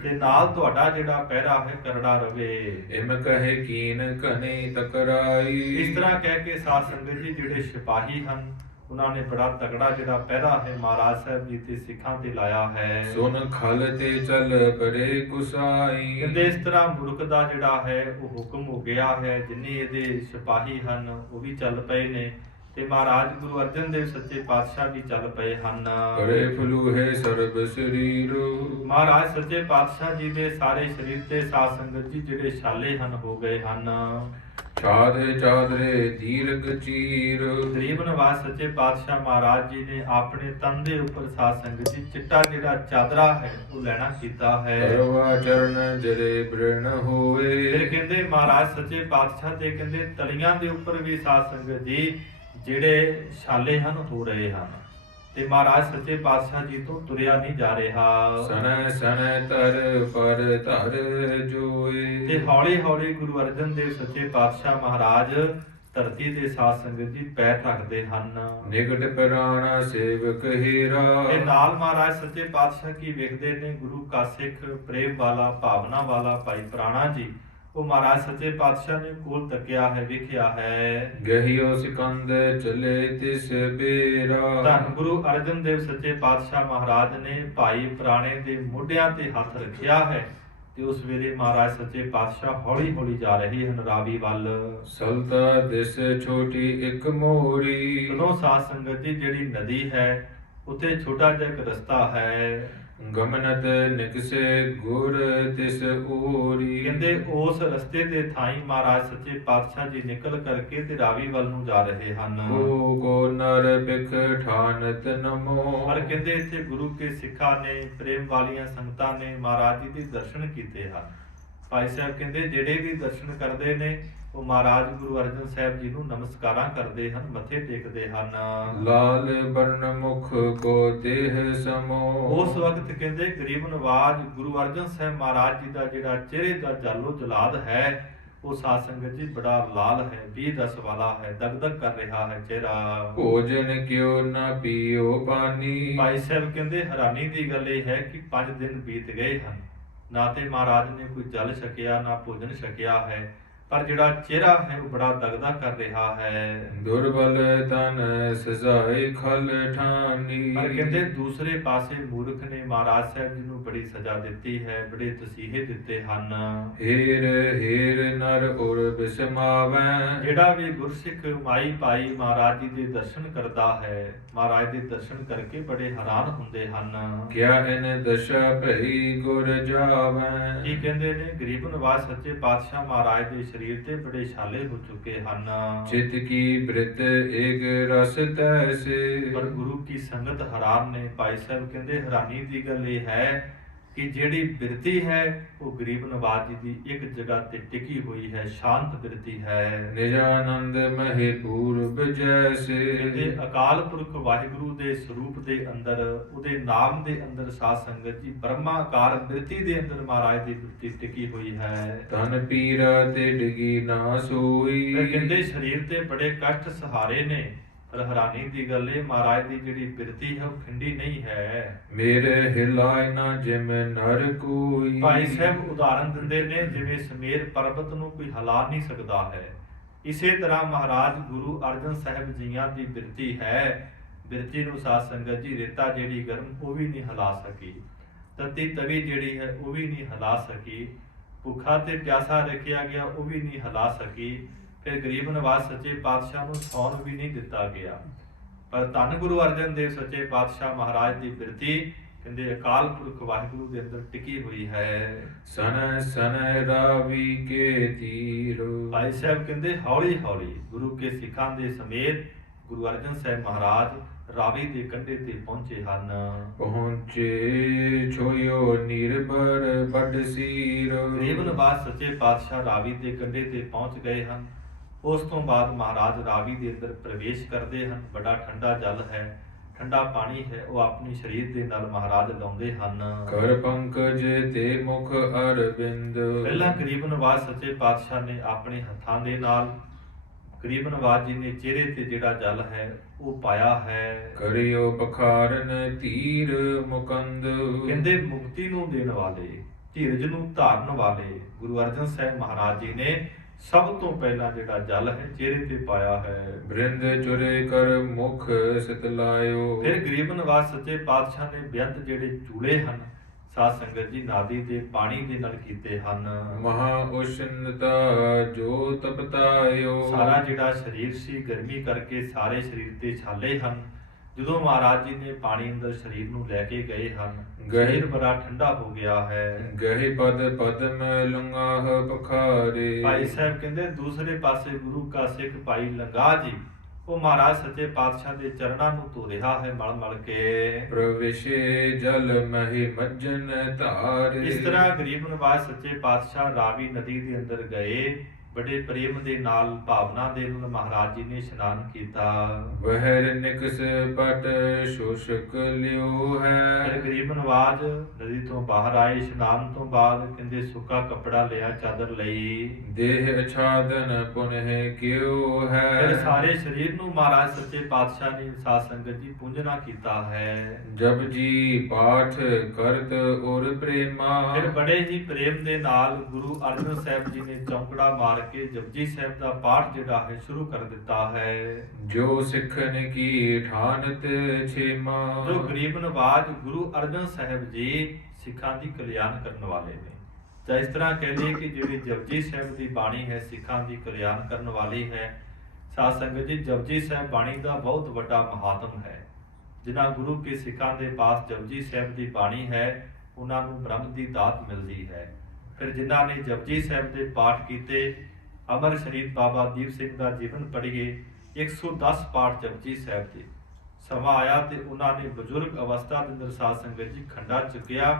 ਤੇ ਨਾਲ ਤੁਹਾਡਾ ਜਿਹੜਾ ਪਹਿਰਾ ਹੈ ਕਰੜਾ ਰਵੇ। ਇਮ ਕਹੇ ਕੀਨ ਕਨੇ ਤਕਰਾਈ। ਇਸ ਤਰ੍ਹਾਂ ਕਹਿ ਕੇ ਸਾਧ ਸੰਗਤ ਜੀ ਜਿਹੜੇ ਸਿਪਾਹੀ ਹਨ ਉਹਨਾਂ ਨੇ ਬੜਾ ਤਗੜਾ ਜਿਹੜਾ ਪਹਿਰਾ ਹੈ ਮਹਾਰਾਜ ਸਾਹਿਬ ਜੀ ਤੇ ਸਿੱਖਾਂ ਤੇ ਲਾਇਆ ਹੈ। ਸੁਨ ਖਲ ਤੇ ਚਲ ਪਰੇ ਕੁਸਾਈ। ਕਹਿੰਦੇ ਇਸ ਤਰ੍ਹਾਂ ਮੁਲਕ ਦਾ ਜਿਹੜਾ ਹੈ ਉਹ ਹੁਕਮ ਹੋ ਗਿਆ ਹੈ, ਜਿੰਨੇ ਇਹਦੇ ਸਿਪਾਹੀ ਹਨ ਉਹ ਵੀ ਚੱਲ ਪਏ ਨੇ ਤੇ ਮਹਾਰਾਜ ਗੁਰੂ ਅਰਜਨ ਦੇਵ ਸੱਚੇ ਪਾਤਸ਼ਾਹ ਵੀ ਚੱਲ ਪਏ ਹਨ। ਪਰੇ ਫਲੂਹੇ ਸਰਬ ਸਰੀਰ। ਮਹਾਰਾਜ ਸੱਚੇ ਪਾਤਸ਼ਾਹ ਜੀ ਦੇ ਸਾਰੇ ਸਰੀਰ ਤੇ ਸਾਧ ਸੰਗਤ ਜੀ ਜਿਹੜੇ ਛਾਲੇ ਹਨ ਹੋ ਗਏ ਹਨ। ਛਾਦੇ ਚਾਦਰੇ ਦੀਰਘ ਚੀਰ। ਗਰੀਬ ਨਿਵਾਸ ਸੱਚੇ ਪਾਤਸ਼ਾਹ ਮਹਾਰਾਜ ਜੀ ਨੇ ਆਪਣੇ ਤਨ ਦੇ ਉੱਪਰ ਸਾਧ ਸੰਗਤ ਜੀ ਚਿੱਟਾ ਜਿਹੜਾ ਚਾਦਰਾ ਹੈ ਉਹ ਲੈਣਾ ਕੀਤਾ ਹੈ। ਕਰਵਾ ਚਰਨ ਜਰੇ ਬ੍ਰਿਣ ਹੋਏ। ਫਿਰ ਕਹਿੰਦੇ ਮਹਾਰਾਜ ਸੱਚੇ ਪਾਤਸ਼ਾਹ ਦੇ ਕਹਿੰਦੇ ਤਲੀਆਂ ਦੇ ਉੱਪਰ ਵੀ ਸਾਧ ਸੰਗਤ ਜੀ ਜਿਹੜੇ ਛਾਲੇ ਹਨ ਹੋ ਰਹੇ ਹਨ ਤੇ ਮਹਾਰਾਜ ਸੱਚੇ ਪਾਤਸ਼ਾਹ ਜੀ ਤੋਂ ਤੁਰਿਆ ਨਹੀਂ ਜਾ ਰਿਹਾ। ਸਨੈ ਸਨੈ ਤਰ ਪਰ ਧਰ ਜੋਏ। ਤੇ ਹੌਲੀ ਹੌਲੀ ਗੁਰੂ ਅਰਜਨ ਦੇਵ ਸੱਚੇ ਪਾਤਸ਼ਾਹ ਮਹਾਰਾਜ ਧਰਤੀ ਦੇ ਸਾਧ ਸੰਗਤ ਜੀ ਪੈਰ ਰੱਖਦੇ ਹਨ। ਨਿਕਟ ਪ੍ਰਾਣਾ ਸੇਵਕ ਹੀਰਾ। ਤੇ ਨਾਲ ਮਹਾਰਾਜ ਸੱਚੇ ਪਾਤਸ਼ਾਹ ਕੀ ਵੇਖਦੇ ਨੇ ਗੁਰੂ ਕਾ ਸਿੱਖ ਪ੍ਰੇਮ ਵਾਲਾ ਭਾਵਨਾ ਵਾਲਾ ਭਾਈ ਪ੍ਰਾਣਾ ਜੀ, ਉਹ ਮਹਾਰਾਜ ਸੱਚੇ ਪਾਤਸ਼ਾਹ ਨੇ ਕੋਲ ਤੱਕਿਆ ਹੈ, ਵੇਖਿਆ ਹੈ। ਗਹਿਓ ਸਿਕੰਦ ਚਲੇ ਤਿਸ ਬੇਰਾ। ਧੰਨ ਗੁਰੂ ਅਰਜਨ ਦੇਵ ਸੱਚੇ ਪਾਤਸ਼ਾਹ ਮਹਾਰਾਜ ਨੇ ਭਾਈ ਪ੍ਰਾਣੇ ਦੇ ਮੋਢਿਆਂ ਤੇ ਹੱਥ ਰੱਖਿਆ ਹੈ ਤੇ ਉਸ ਵੇਲੇ ਮਹਾਰਾਜ ਸੱਚੇ ਪਾਤਸ਼ਾਹ ਹੌਲੀ ਹੌਲੀ ਜਾ ਰਹੇ ਹਨ ਰਾਵੀ ਵੱਲ। ਸਲਤਾ ਦਿਸ ਛੋਟੀ ਇੱਕ ਮੋਰੀ। ਜਦੋਂ ਸਾਧ ਸੰਗਤ ਜੀ ਜਿਹੜੀ ਨਦੀ ਹੈ ਉੱਥੇ ਛੋਟਾ ਜਿਹਾ ਇੱਕ ਰਸਤਾ ਹੈ। ਗਮਨਤ ਨਿਕਸੇ ਗੁਰ ਤਿਸ ਊਰੀ। ਕਹਿੰਦੇ ਉਸ ਰਸਤੇ ਦੇ ਥਾਈ ਮਹਾਰਾਜ ਸੱਚੇ ਪਾਤਸ਼ਾਹ ਜੀ ਨਿਕਲ ਕਰਕੇ ਤੇ ਰਾਵੀ ਵੱਲ ਨੂੰ ਜਾ ਰਹੇ ਹਨ। ਕੋ ਨਰ ਬਿਖ ਠਾਨਤ ਨਮੋ। ਪਰ ਕਹਿੰਦੇ ਇੱਥੇ ਗੁਰੂ ਕੇ ਸਿੱਖਾਂ ਨੇ ਪ੍ਰੇਮ ਵਾਲੀਆਂ ਸੰਗਤਾਂ ਨੇ ਮਹਾਰਾਜ ਜੀ ਦੇ ਦਰਸ਼ਨ ਕੀਤੇ ਹਨ। ਭਾਈ ਸਾਹਿਬ ਕਹਿੰਦੇ ਜਿਹੜੇ ਵੀ ਦਰਸ਼ਨ ਕਰਦੇ ਨੇ ਉਹ ਮਹਾਰਾਜ ਗੁਰੂ ਅਰਜਨ ਸਾਹਿਬ ਜੀ ਨੂੰ ਨਮਸਕਾਰਾਂ ਕਰਦੇ ਹਨ, ਮੱਥੇ ਟੇਕਦੇ ਹਨ। ਲਾਲ ਬਰਨ ਮੁਖ ਕੋ ਦੇਹ ਸਮੋ। ਉਸ ਵਕਤ ਕਹਿੰਦੇ ਗਰੀਬ ਨਵਾਜ ਗੁਰੂ ਅਰਜਨ ਸਾਹਿਬ ਮਹਾਰਾਜ ਜੀ ਦਾ ਜਿਹੜਾ ਚਿਹਰੇ ਦਾ ਜਾਲੋ ਜਲਾਦ ਹੈ ਉਹ ਸਾਧ ਸੰਗਤ ਜੀ ਬੜਾ ਲਾਲ ਹੈ, 20 ਰਸ ਵਾਲਾ ਹੈ, ਦਗਦਗ ਕਰ ਰਿਹਾ ਹੈ ਚਿਹਰਾ। ਭੋਜਨ ਕਿਉ ਨਾ ਪੀਓ ਪਾਨੀ। ਭਾਈ ਸਾਹਿਬ ਕਹਿੰਦੇ ਹੈਰਾਨੀ ਦੀ ਗੱਲ ਇਹ ਹੈ ਕਿ 5 ਦਿਨ ਬੀਤ ਗਏ ਹਨ, ਨਾ ਤੇ ਮਹਾਰਾਜ ਨੇ ਕੋਈ ਜਲ ਛਕਿਆ ਨਾ ਭੋਜਨ ਛਕਿਆ ਹੈ, ਪਰ ਜਿਹੜਾ ਚਿਹਰਾ ਹੈ ਉਹ ਬੜਾ ਦਗਦਾ ਕਰ ਰਿਹਾ ਹੈ। ਦੁਰਬਲ ਤਨ ਸਜ਼ਾਏ ਖਲ ਠਾਨੀ। ਪਰ ਕਹਿੰਦੇ ਦੂਸਰੇ ਪਾਸੇ ਮੂਰਖ ਨੇ ਮਹਾਰਾਜ ਸਾਹਿਬ ਜੀ ਨੂੰ ਬੜੀ ਸਜ਼ਾ ਦਿੱਤੀ ਹੈ, ਬੜੇ ਤਸੀਹੇ ਦਿੱਤੇ ਹਨ। ਹੀਰ ਹੀਰ ਨਰ ਉਰ ਬਿਸਮਾਵੈ। ਜਿਹੜਾ ਵੀ ਗੁਰਸਿੱਖ ਮਾਈ ਭਾਈ ਮਹਾਰਾਜ ਜੀ ਦੇ ਦਰਸ਼ਨ ਕਰਦਾ ਹੈ, ਮਹਾਰਾਜ ਦੇ ਦਰਸ਼ਨ ਕਰਕੇ ਬੜੇ ਹੈਰਾਨ ਹੁੰਦੇ ਹਨ। ਕਿਆ ਇਨ ਦਸ਼ਾ ਭਈ ਗੁਰ ਜਾਵੈ। ਕੀ ਕਹਿੰਦੇ ਨੇ ਗਰੀਬ ਨਿਵਾਸ ਸੱਚੇ ਪਾਤਸ਼ਾਹ ਮਹਾਰਾਜ ਦੇ ਸਰੀਰ ਤੇ ਬੜੇ ਛਾਲੇ ਹੋ ਚੁੱਕੇ ਹਨ। ਚਿਤ ਕੀ ਬ੍ਰਿਤ ਏਕ ਰਸ ਤੈਸੇ। ਪਰ ਗੁਰੂ ਕੀ ਸੰਗਤ ਹੈਰਾਨ ਨੇ। ਭਾਈ ਸਾਹਿਬ ਕਹਿੰਦੇ ਹੈਰਾਨੀ ਦੀ ਗੱਲ ਇਹ ਹੈ ਕਿ ਜਿਹੜੀ ਬਿਰਤੀ ਹੈ ਉਹ ਗਰੀਬ ਨਵਾਜ ਜੀ ਦੀ ਇੱਕ ਜਗ੍ਹਾ ਤੇ ਟਿਕੀ ਹੋਈ ਹੈ, ਸ਼ਾਂਤ ਬਿਰਤੀ ਹੈ। ਨਿਜਾਨੰਦ ਮਹਿ ਪੂਰਬ ਜੈਸੇ। ਕਹਿੰਦੇ ਅਕਾਲ ਪੁਰਖ ਵਾਹਿਗੁਰੂ ਦੇ ਸਰੂਪ ਦੇ ਅੰਦਰ, ਉਹਦੇ ਨਾਮ ਦੇ ਅੰਦਰ ਸਾਧ ਸੰਗਤ ਜੀ ਬ੍ਰਹਮਾਕਾਰ ਬਿਰਤੀ ਦੇ ਅੰਦਰ ਮਹਾਰਾਜ ਦੀ ਬਿਰਤੀ ਟਿਕੀ ਹੋਈ ਹੈ। ਤਨ ਪੀਰਾ ਤੇ ਡਿਗੀ ਨਾ ਸੋਈ। ਫਿਰ ਕਹਿੰਦੇ ਸਰੀਰ ਤੇ ਬੜੇ ਕਸ਼ਟ ਸਹਾਰੇ ਨੇ, ਪਰ ਹੈਰਾਨੀ ਦੀ ਗੱਲ ਇਹ ਮਹਾਰਾਜ ਦੀ ਜਿਹੜੀ ਬਿਰਤੀ ਹੈ ਉਹ ਖਿੰਡੀ ਨਹੀਂ ਹੈ। ਮੇਰੇ ਹਿਲਾਇ ਨਾ ਜਿਮ ਨਰ ਕੋਈ। ਭਾਈ ਸਾਹਿਬ ਉਦਾਹਰਨ ਦਿੰਦੇ ਨੇ ਜਿਵੇਂ ਸਮੇਰ ਪਰਬਤ ਨੂੰ ਕੋਈ ਹਿਲਾ ਨਹੀਂ ਸਕਦਾ ਹੈ, ਇਸੇ ਤਰ੍ਹਾਂ ਮਹਾਰਾਜ ਗੁਰੂ ਅਰਜਨ ਸਾਹਿਬ ਜੀਆਂ ਦੀ ਬਿਰਤੀ ਹੈ। ਬਿਰਤੀ ਨੂੰ ਸਾਧ ਸੰਗਤ ਜੀ ਰੇਤਾ ਜਿਹੜੀ ਗਰਮ ਉਹ ਵੀ ਨਹੀਂ ਹਿਲਾ ਸਕੀ, ਤਤੀ ਤਵੀ ਜਿਹੜੀ ਹੈ ਉਹ ਵੀ ਨਹੀਂ ਹਿਲਾ ਸਕੀ, ਭੁੱਖਾ ਤੇ ਪਿਆਸਾ ਰੱਖਿਆ ਗਿਆ ਉਹ ਵੀ ਨਹੀਂ ਹਿਲਾ ਸਕੀ। ਫਿਰ ਗਰੀਬ ਨਵਾਜ ਸੱਚੇ ਪਾਤਸ਼ਾਹ ਨੂੰ ਸੌਣ ਵੀ ਨਹੀਂ ਦਿੱਤਾ ਗਿਆ। ਪਰ ਧੰਨ ਗੁਰੂ ਅਰਜਨ ਦੇਵ ਸੱਚੇ ਪਾਤਸ਼ਾਹ ਮਹਾਰਾਜ ਦੀ ਬਿਰਤੀ ਕਹਿੰਦੇ ਅਕਾਲ ਪੁਰਖ ਵਾਹਿਗੁਰੂ ਦੇ ਅੰਦਰ ਟਿਕੀ ਹੋਈ ਹੈ। ਸਨ ਸਨ ਰਾਵੀ ਕੇ ਤੀਰ। ਭਾਈ ਸਾਹਿਬ ਕਹਿੰਦੇ ਹੌਲੀ ਹੌਲੀ ਗੁਰੂ ਕੇ ਸਿੱਖਾਂ ਦੇ ਸਮੇਤ ਗੁਰੂ ਅਰਜਨ ਸਾਹਿਬ ਮਹਾਰਾਜ ਰਾਵੀ ਦੇ ਕੰਢੇ ਤੇ ਪਹੁੰਚੇ ਹਨ। ਪਹੁੰਚੇ ਛੋਇਓ ਨਿਰਭਰ ਬੜ ਸੀਰ। ਗਰੀਬ ਨਵਾਜ਼ ਸੱਚੇ ਪਾਤਸ਼ਾਹ ਰਾਵੀ ਦੇ ਕੰਢੇ ਤੇ ਪਹੁੰਚ ਗਏ ਹਨ। ਉਸ ਤੋਂ ਬਾਅਦ ਮਹਾਰਾਜ ਰਾਵੀ ਦੇ ਅੰਦਰ ਪ੍ਰਵੇਸ਼ ਕਰਦੇ ਹਨ। ਬੜਾ ਠੰਡਾ ਜਲ ਹੈ, ਠੰਡਾ ਪਾਣੀ ਹੈ, ਉਹ ਆਪਣੀ ਸਰੀਰ ਦੇ ਨਾਲ ਮਹਾਰਾਜ ਲਾਉਂਦੇ ਹਨ। ਕਰ ਪੰਕਜ ਤੇ ਮੁਖ ਅਰਬਿੰਦ। ਪਹਿਲਾਂ ਗਰੀਬ ਨਵਾਜ਼ ਸੱਚੇ ਪਾਤਸ਼ਾਹ ਨੇ ਆਪਣੇ ਹੱਥਾਂ ਦੇ ਨਾਲ ਗਰੀਬ ਨਵਾਜ਼ ਜੀ ਨੇ ਚਿਹਰੇ ਤੇ ਜਿਹੜਾ ਜਲ ਹੈ ਉਹ ਪਾਇਆ ਹੈ। ਕਰਿਓ ਪਖਾਰਨ ਧੀਰ ਮੁਕੰਦ। ਕਹਿੰਦੇ ਮੁਕਤੀ ਨੂੰ ਦੇਣ ਵਾਲੇ, ਧੀਰਜ ਨੂੰ ਧਾਰਨ ਵਾਲੇ ਗੁਰੂ ਅਰਜਨ ਸਾਹਿਬ ਮਹਾਰਾਜ ਜੀ ਨੇ ਸਭ ਤੋਂ ਪਹਿਲਾਂ ਜਿਹੜਾ ਜਲ ਹੈ ਚਿਹਰੇ ਤੇ ਪਾਇਆ ਹੈ। ਬ੍ਰਿੰਦ ਚੁਰੇ ਕਰ ਮੁਖ ਸਿਤਲਾਇਓ। ਫਿਰ ਗਰੀਬ ਨਵਾਜ਼ ਸੱਚੇ ਪਾਤਸ਼ਾਹ ਨੇ ਬੇਅੰਤ ਜਿਹੜੇ ਚੂਲੇ ਹਨ ਸਾਧ ਸੰਗਤ ਜੀ ਨਾਦੀ ਦੇ ਪਾਣੀ ਦੇ ਨਾਲ ਕੀਤੇ ਹਨ। ਮਹਾ ਉਸ਼ਨਤਾ ਜੋ ਤਪਤਾਇਓ। ਸਾਰਾ ਜਿਹੜਾ ਸਰੀਰ ਸੀ ਗਰਮੀ ਕਰਕੇ ਸਾਰੇ ਸਰੀਰ ਤੇ ਛਾਲੇ ਹਨ। ਜਦੋਂ ਮਹਾਰਾਜ ਜੀ ਨੇ ਪਾਣੀ ਅੰਦਰ ਸਰੀਰ ਨੂੰ ਲੈ ਕੇ ਗਏ ਹਨ, ਸਰੀਰ ਬੜਾ ਠੰਡਾ ਹੋ ਗਿਆ ਹੈ। ਗਹਿ ਪਦ ਪਦਮ ਲੰਗਾਹ ਪਖਾਰੇ। ਭਾਈ ਸਾਹਿਬ ਕਹਿੰਦੇ ਦੂਸਰੇ ਪਾਸੇ ਗੁਰੂ ਕਾ ਸਿੱਖ ਭਾਈ ਲੰਗਾ ਜੀ ਉਹ ਮਹਾਰਾਜ ਸੱਚੇ ਪਾਤਸ਼ਾਹ ਦੇ ਚਰਨਾਂ ਨੂੰ ਧੋ ਰਿਹਾ ਹੈ ਮਲ ਮਲ ਕੇ। ਪ੍ਰਵੇਸ਼ੇ ਜਲ ਮਹਿ ਮੱਜਨ ਧਾਰੇ। ਇਸ ਤਰ੍ਹਾਂ ਗਰੀਬ ਨਵਾਜ਼ ਸੱਚੇ ਪਾਤਸ਼ਾਹ ਰਾਵੀ ਨਦੀ ਦੇ ਅੰਦਰ ਗਏ। ਬੜੇ ਪ੍ਰੇਮ ਦੇ ਨਾਲ ਭਾਵਨਾ ਦੇ ਨਾਲ ਮਹਾਰਾਜ ਜੀ ਨੇ ਇਸ਼ਨਾਨ ਕੀਤਾ। ਵਹਿਰ ਨਿਕਸ ਪਟ ਸ਼ੋਸ਼ਕ ਲਿਓ ਹੈ। ਫਿਰ ਗਰੀਬ ਨਵਾਜ਼ ਨਦੀ ਤੋਂ ਬਾਹਰ ਆਏ। ਇਸ਼ਨਾਨ ਤੋਂ ਬਾਅਦ ਕਹਿੰਦੇ ਸੁੱਕਾ ਕੱਪੜਾ ਲਿਆ, ਚਾਦਰ ਲਈ। ਦੇਹ ਅਛਾਦਨ ਪੁਨਹ ਕਿਉ ਫਿਰ ਹੈ। ਸਾਰੇ ਸਰੀਰ ਨੂੰ ਮਹਾਰਾਜ ਸੱਚੇ ਪਾਤਸ਼ਾਹ ਨੇ ਸਾਧ ਸੰਗਤ ਜੀ ਪੂਜਣਾ ਕੀਤਾ ਹੈ। ਜਪ ਜੀ ਪਾਠ ਕਰਤ ਔਰ ਪ੍ਰੇਮਾ। ਫਿਰ ਬੜੇ ਹੀ ਪ੍ਰੇਮ ਦੇ ਨਾਲ ਗੁਰੂ ਅਰਜਨ ਸਾਹਿਬ ਜੀ ਨੇ ਚੌਂਕੜਾ ਮਾਰ ਕੇ ਜਪਜੀ ਸਾਹਿਬ ਦਾ ਪਾਠ ਜਿਹੜਾ ਹੈ ਸ਼ੁਰੂ ਕਰ ਦਿੱਤਾ ਹੈ। ਜੋ ਸਿੱਖਨ ਕੀ ਠਾਨਤ ਛੇਮਾ। ਜੋ ਗਰੀਬ ਨਵਾਜ਼ ਗੁਰੂ ਅਰਜਨ ਸਾਹਿਬ ਜੀ ਸਿੱਖਾਂ ਦੀ ਕਲਿਆਣ ਕਰਨ ਵਾਲੇ ਨੇ। ਜਾਂ ਇਸ ਤਰ੍ਹਾਂ ਕਹਿ ਲਈਏ ਕਿ ਜਿਹੜੀ ਜਪਜੀ ਸਾਹਿਬ ਦੀ ਬਾਣੀ ਹੈ ਸਿੱਖਾਂ ਦੀ ਕਲਿਆਣ ਕਰਨ ਵਾਲੀ ਹੈ। ਸਾਧ ਸੰਗਤ ਜੀ ਜਪਜੀ ਸਾਹਿਬ ਬਾਣੀ ਦਾ ਬਹੁਤ ਵੱਡਾ ਮਹਾਤਮ ਹੈ। ਜਿਨ੍ਹਾਂ ਗੁਰੂ ਕੇ ਸਿੱਖਾਂ ਦੇ ਪਾਸ ਜਪਜੀ ਸਾਹਿਬ ਦੀ ਬਾਣੀ ਹੈ ਉਹਨਾਂ ਨੂੰ ਬ੍ਰਹਮ ਦੀ ਦਾਤ ਮਿਲਦੀ ਹੈ। ਫਿਰ ਜਿਨ੍ਹਾਂ ਨੇ ਜਪਜੀ ਸਾਹਿਬ ਦੇ ਪਾਠ ਕੀਤੇ, ਅਮਰ ਸ਼ਹੀਦ ਬਾਬਾ ਦੀਪ ਸਿੰਘ ਦਾ ਜੀਵਨ ਪੜ੍ਹੀਏ, 110 ਪਾਠ ਜਪਜੀ ਸਾਹਿਬ ਦੇ। ਸਮਾਂ ਆਇਆ ਤੇ ਉਹਨਾਂ ਨੇ ਬਜ਼ੁਰਗ ਅਵਸਥਾ ਦੇ ਅੰਦਰ ਸਾਧ ਸੰਗਤ ਜੀ ਖੰਡਾ ਚੁੱਕਿਆ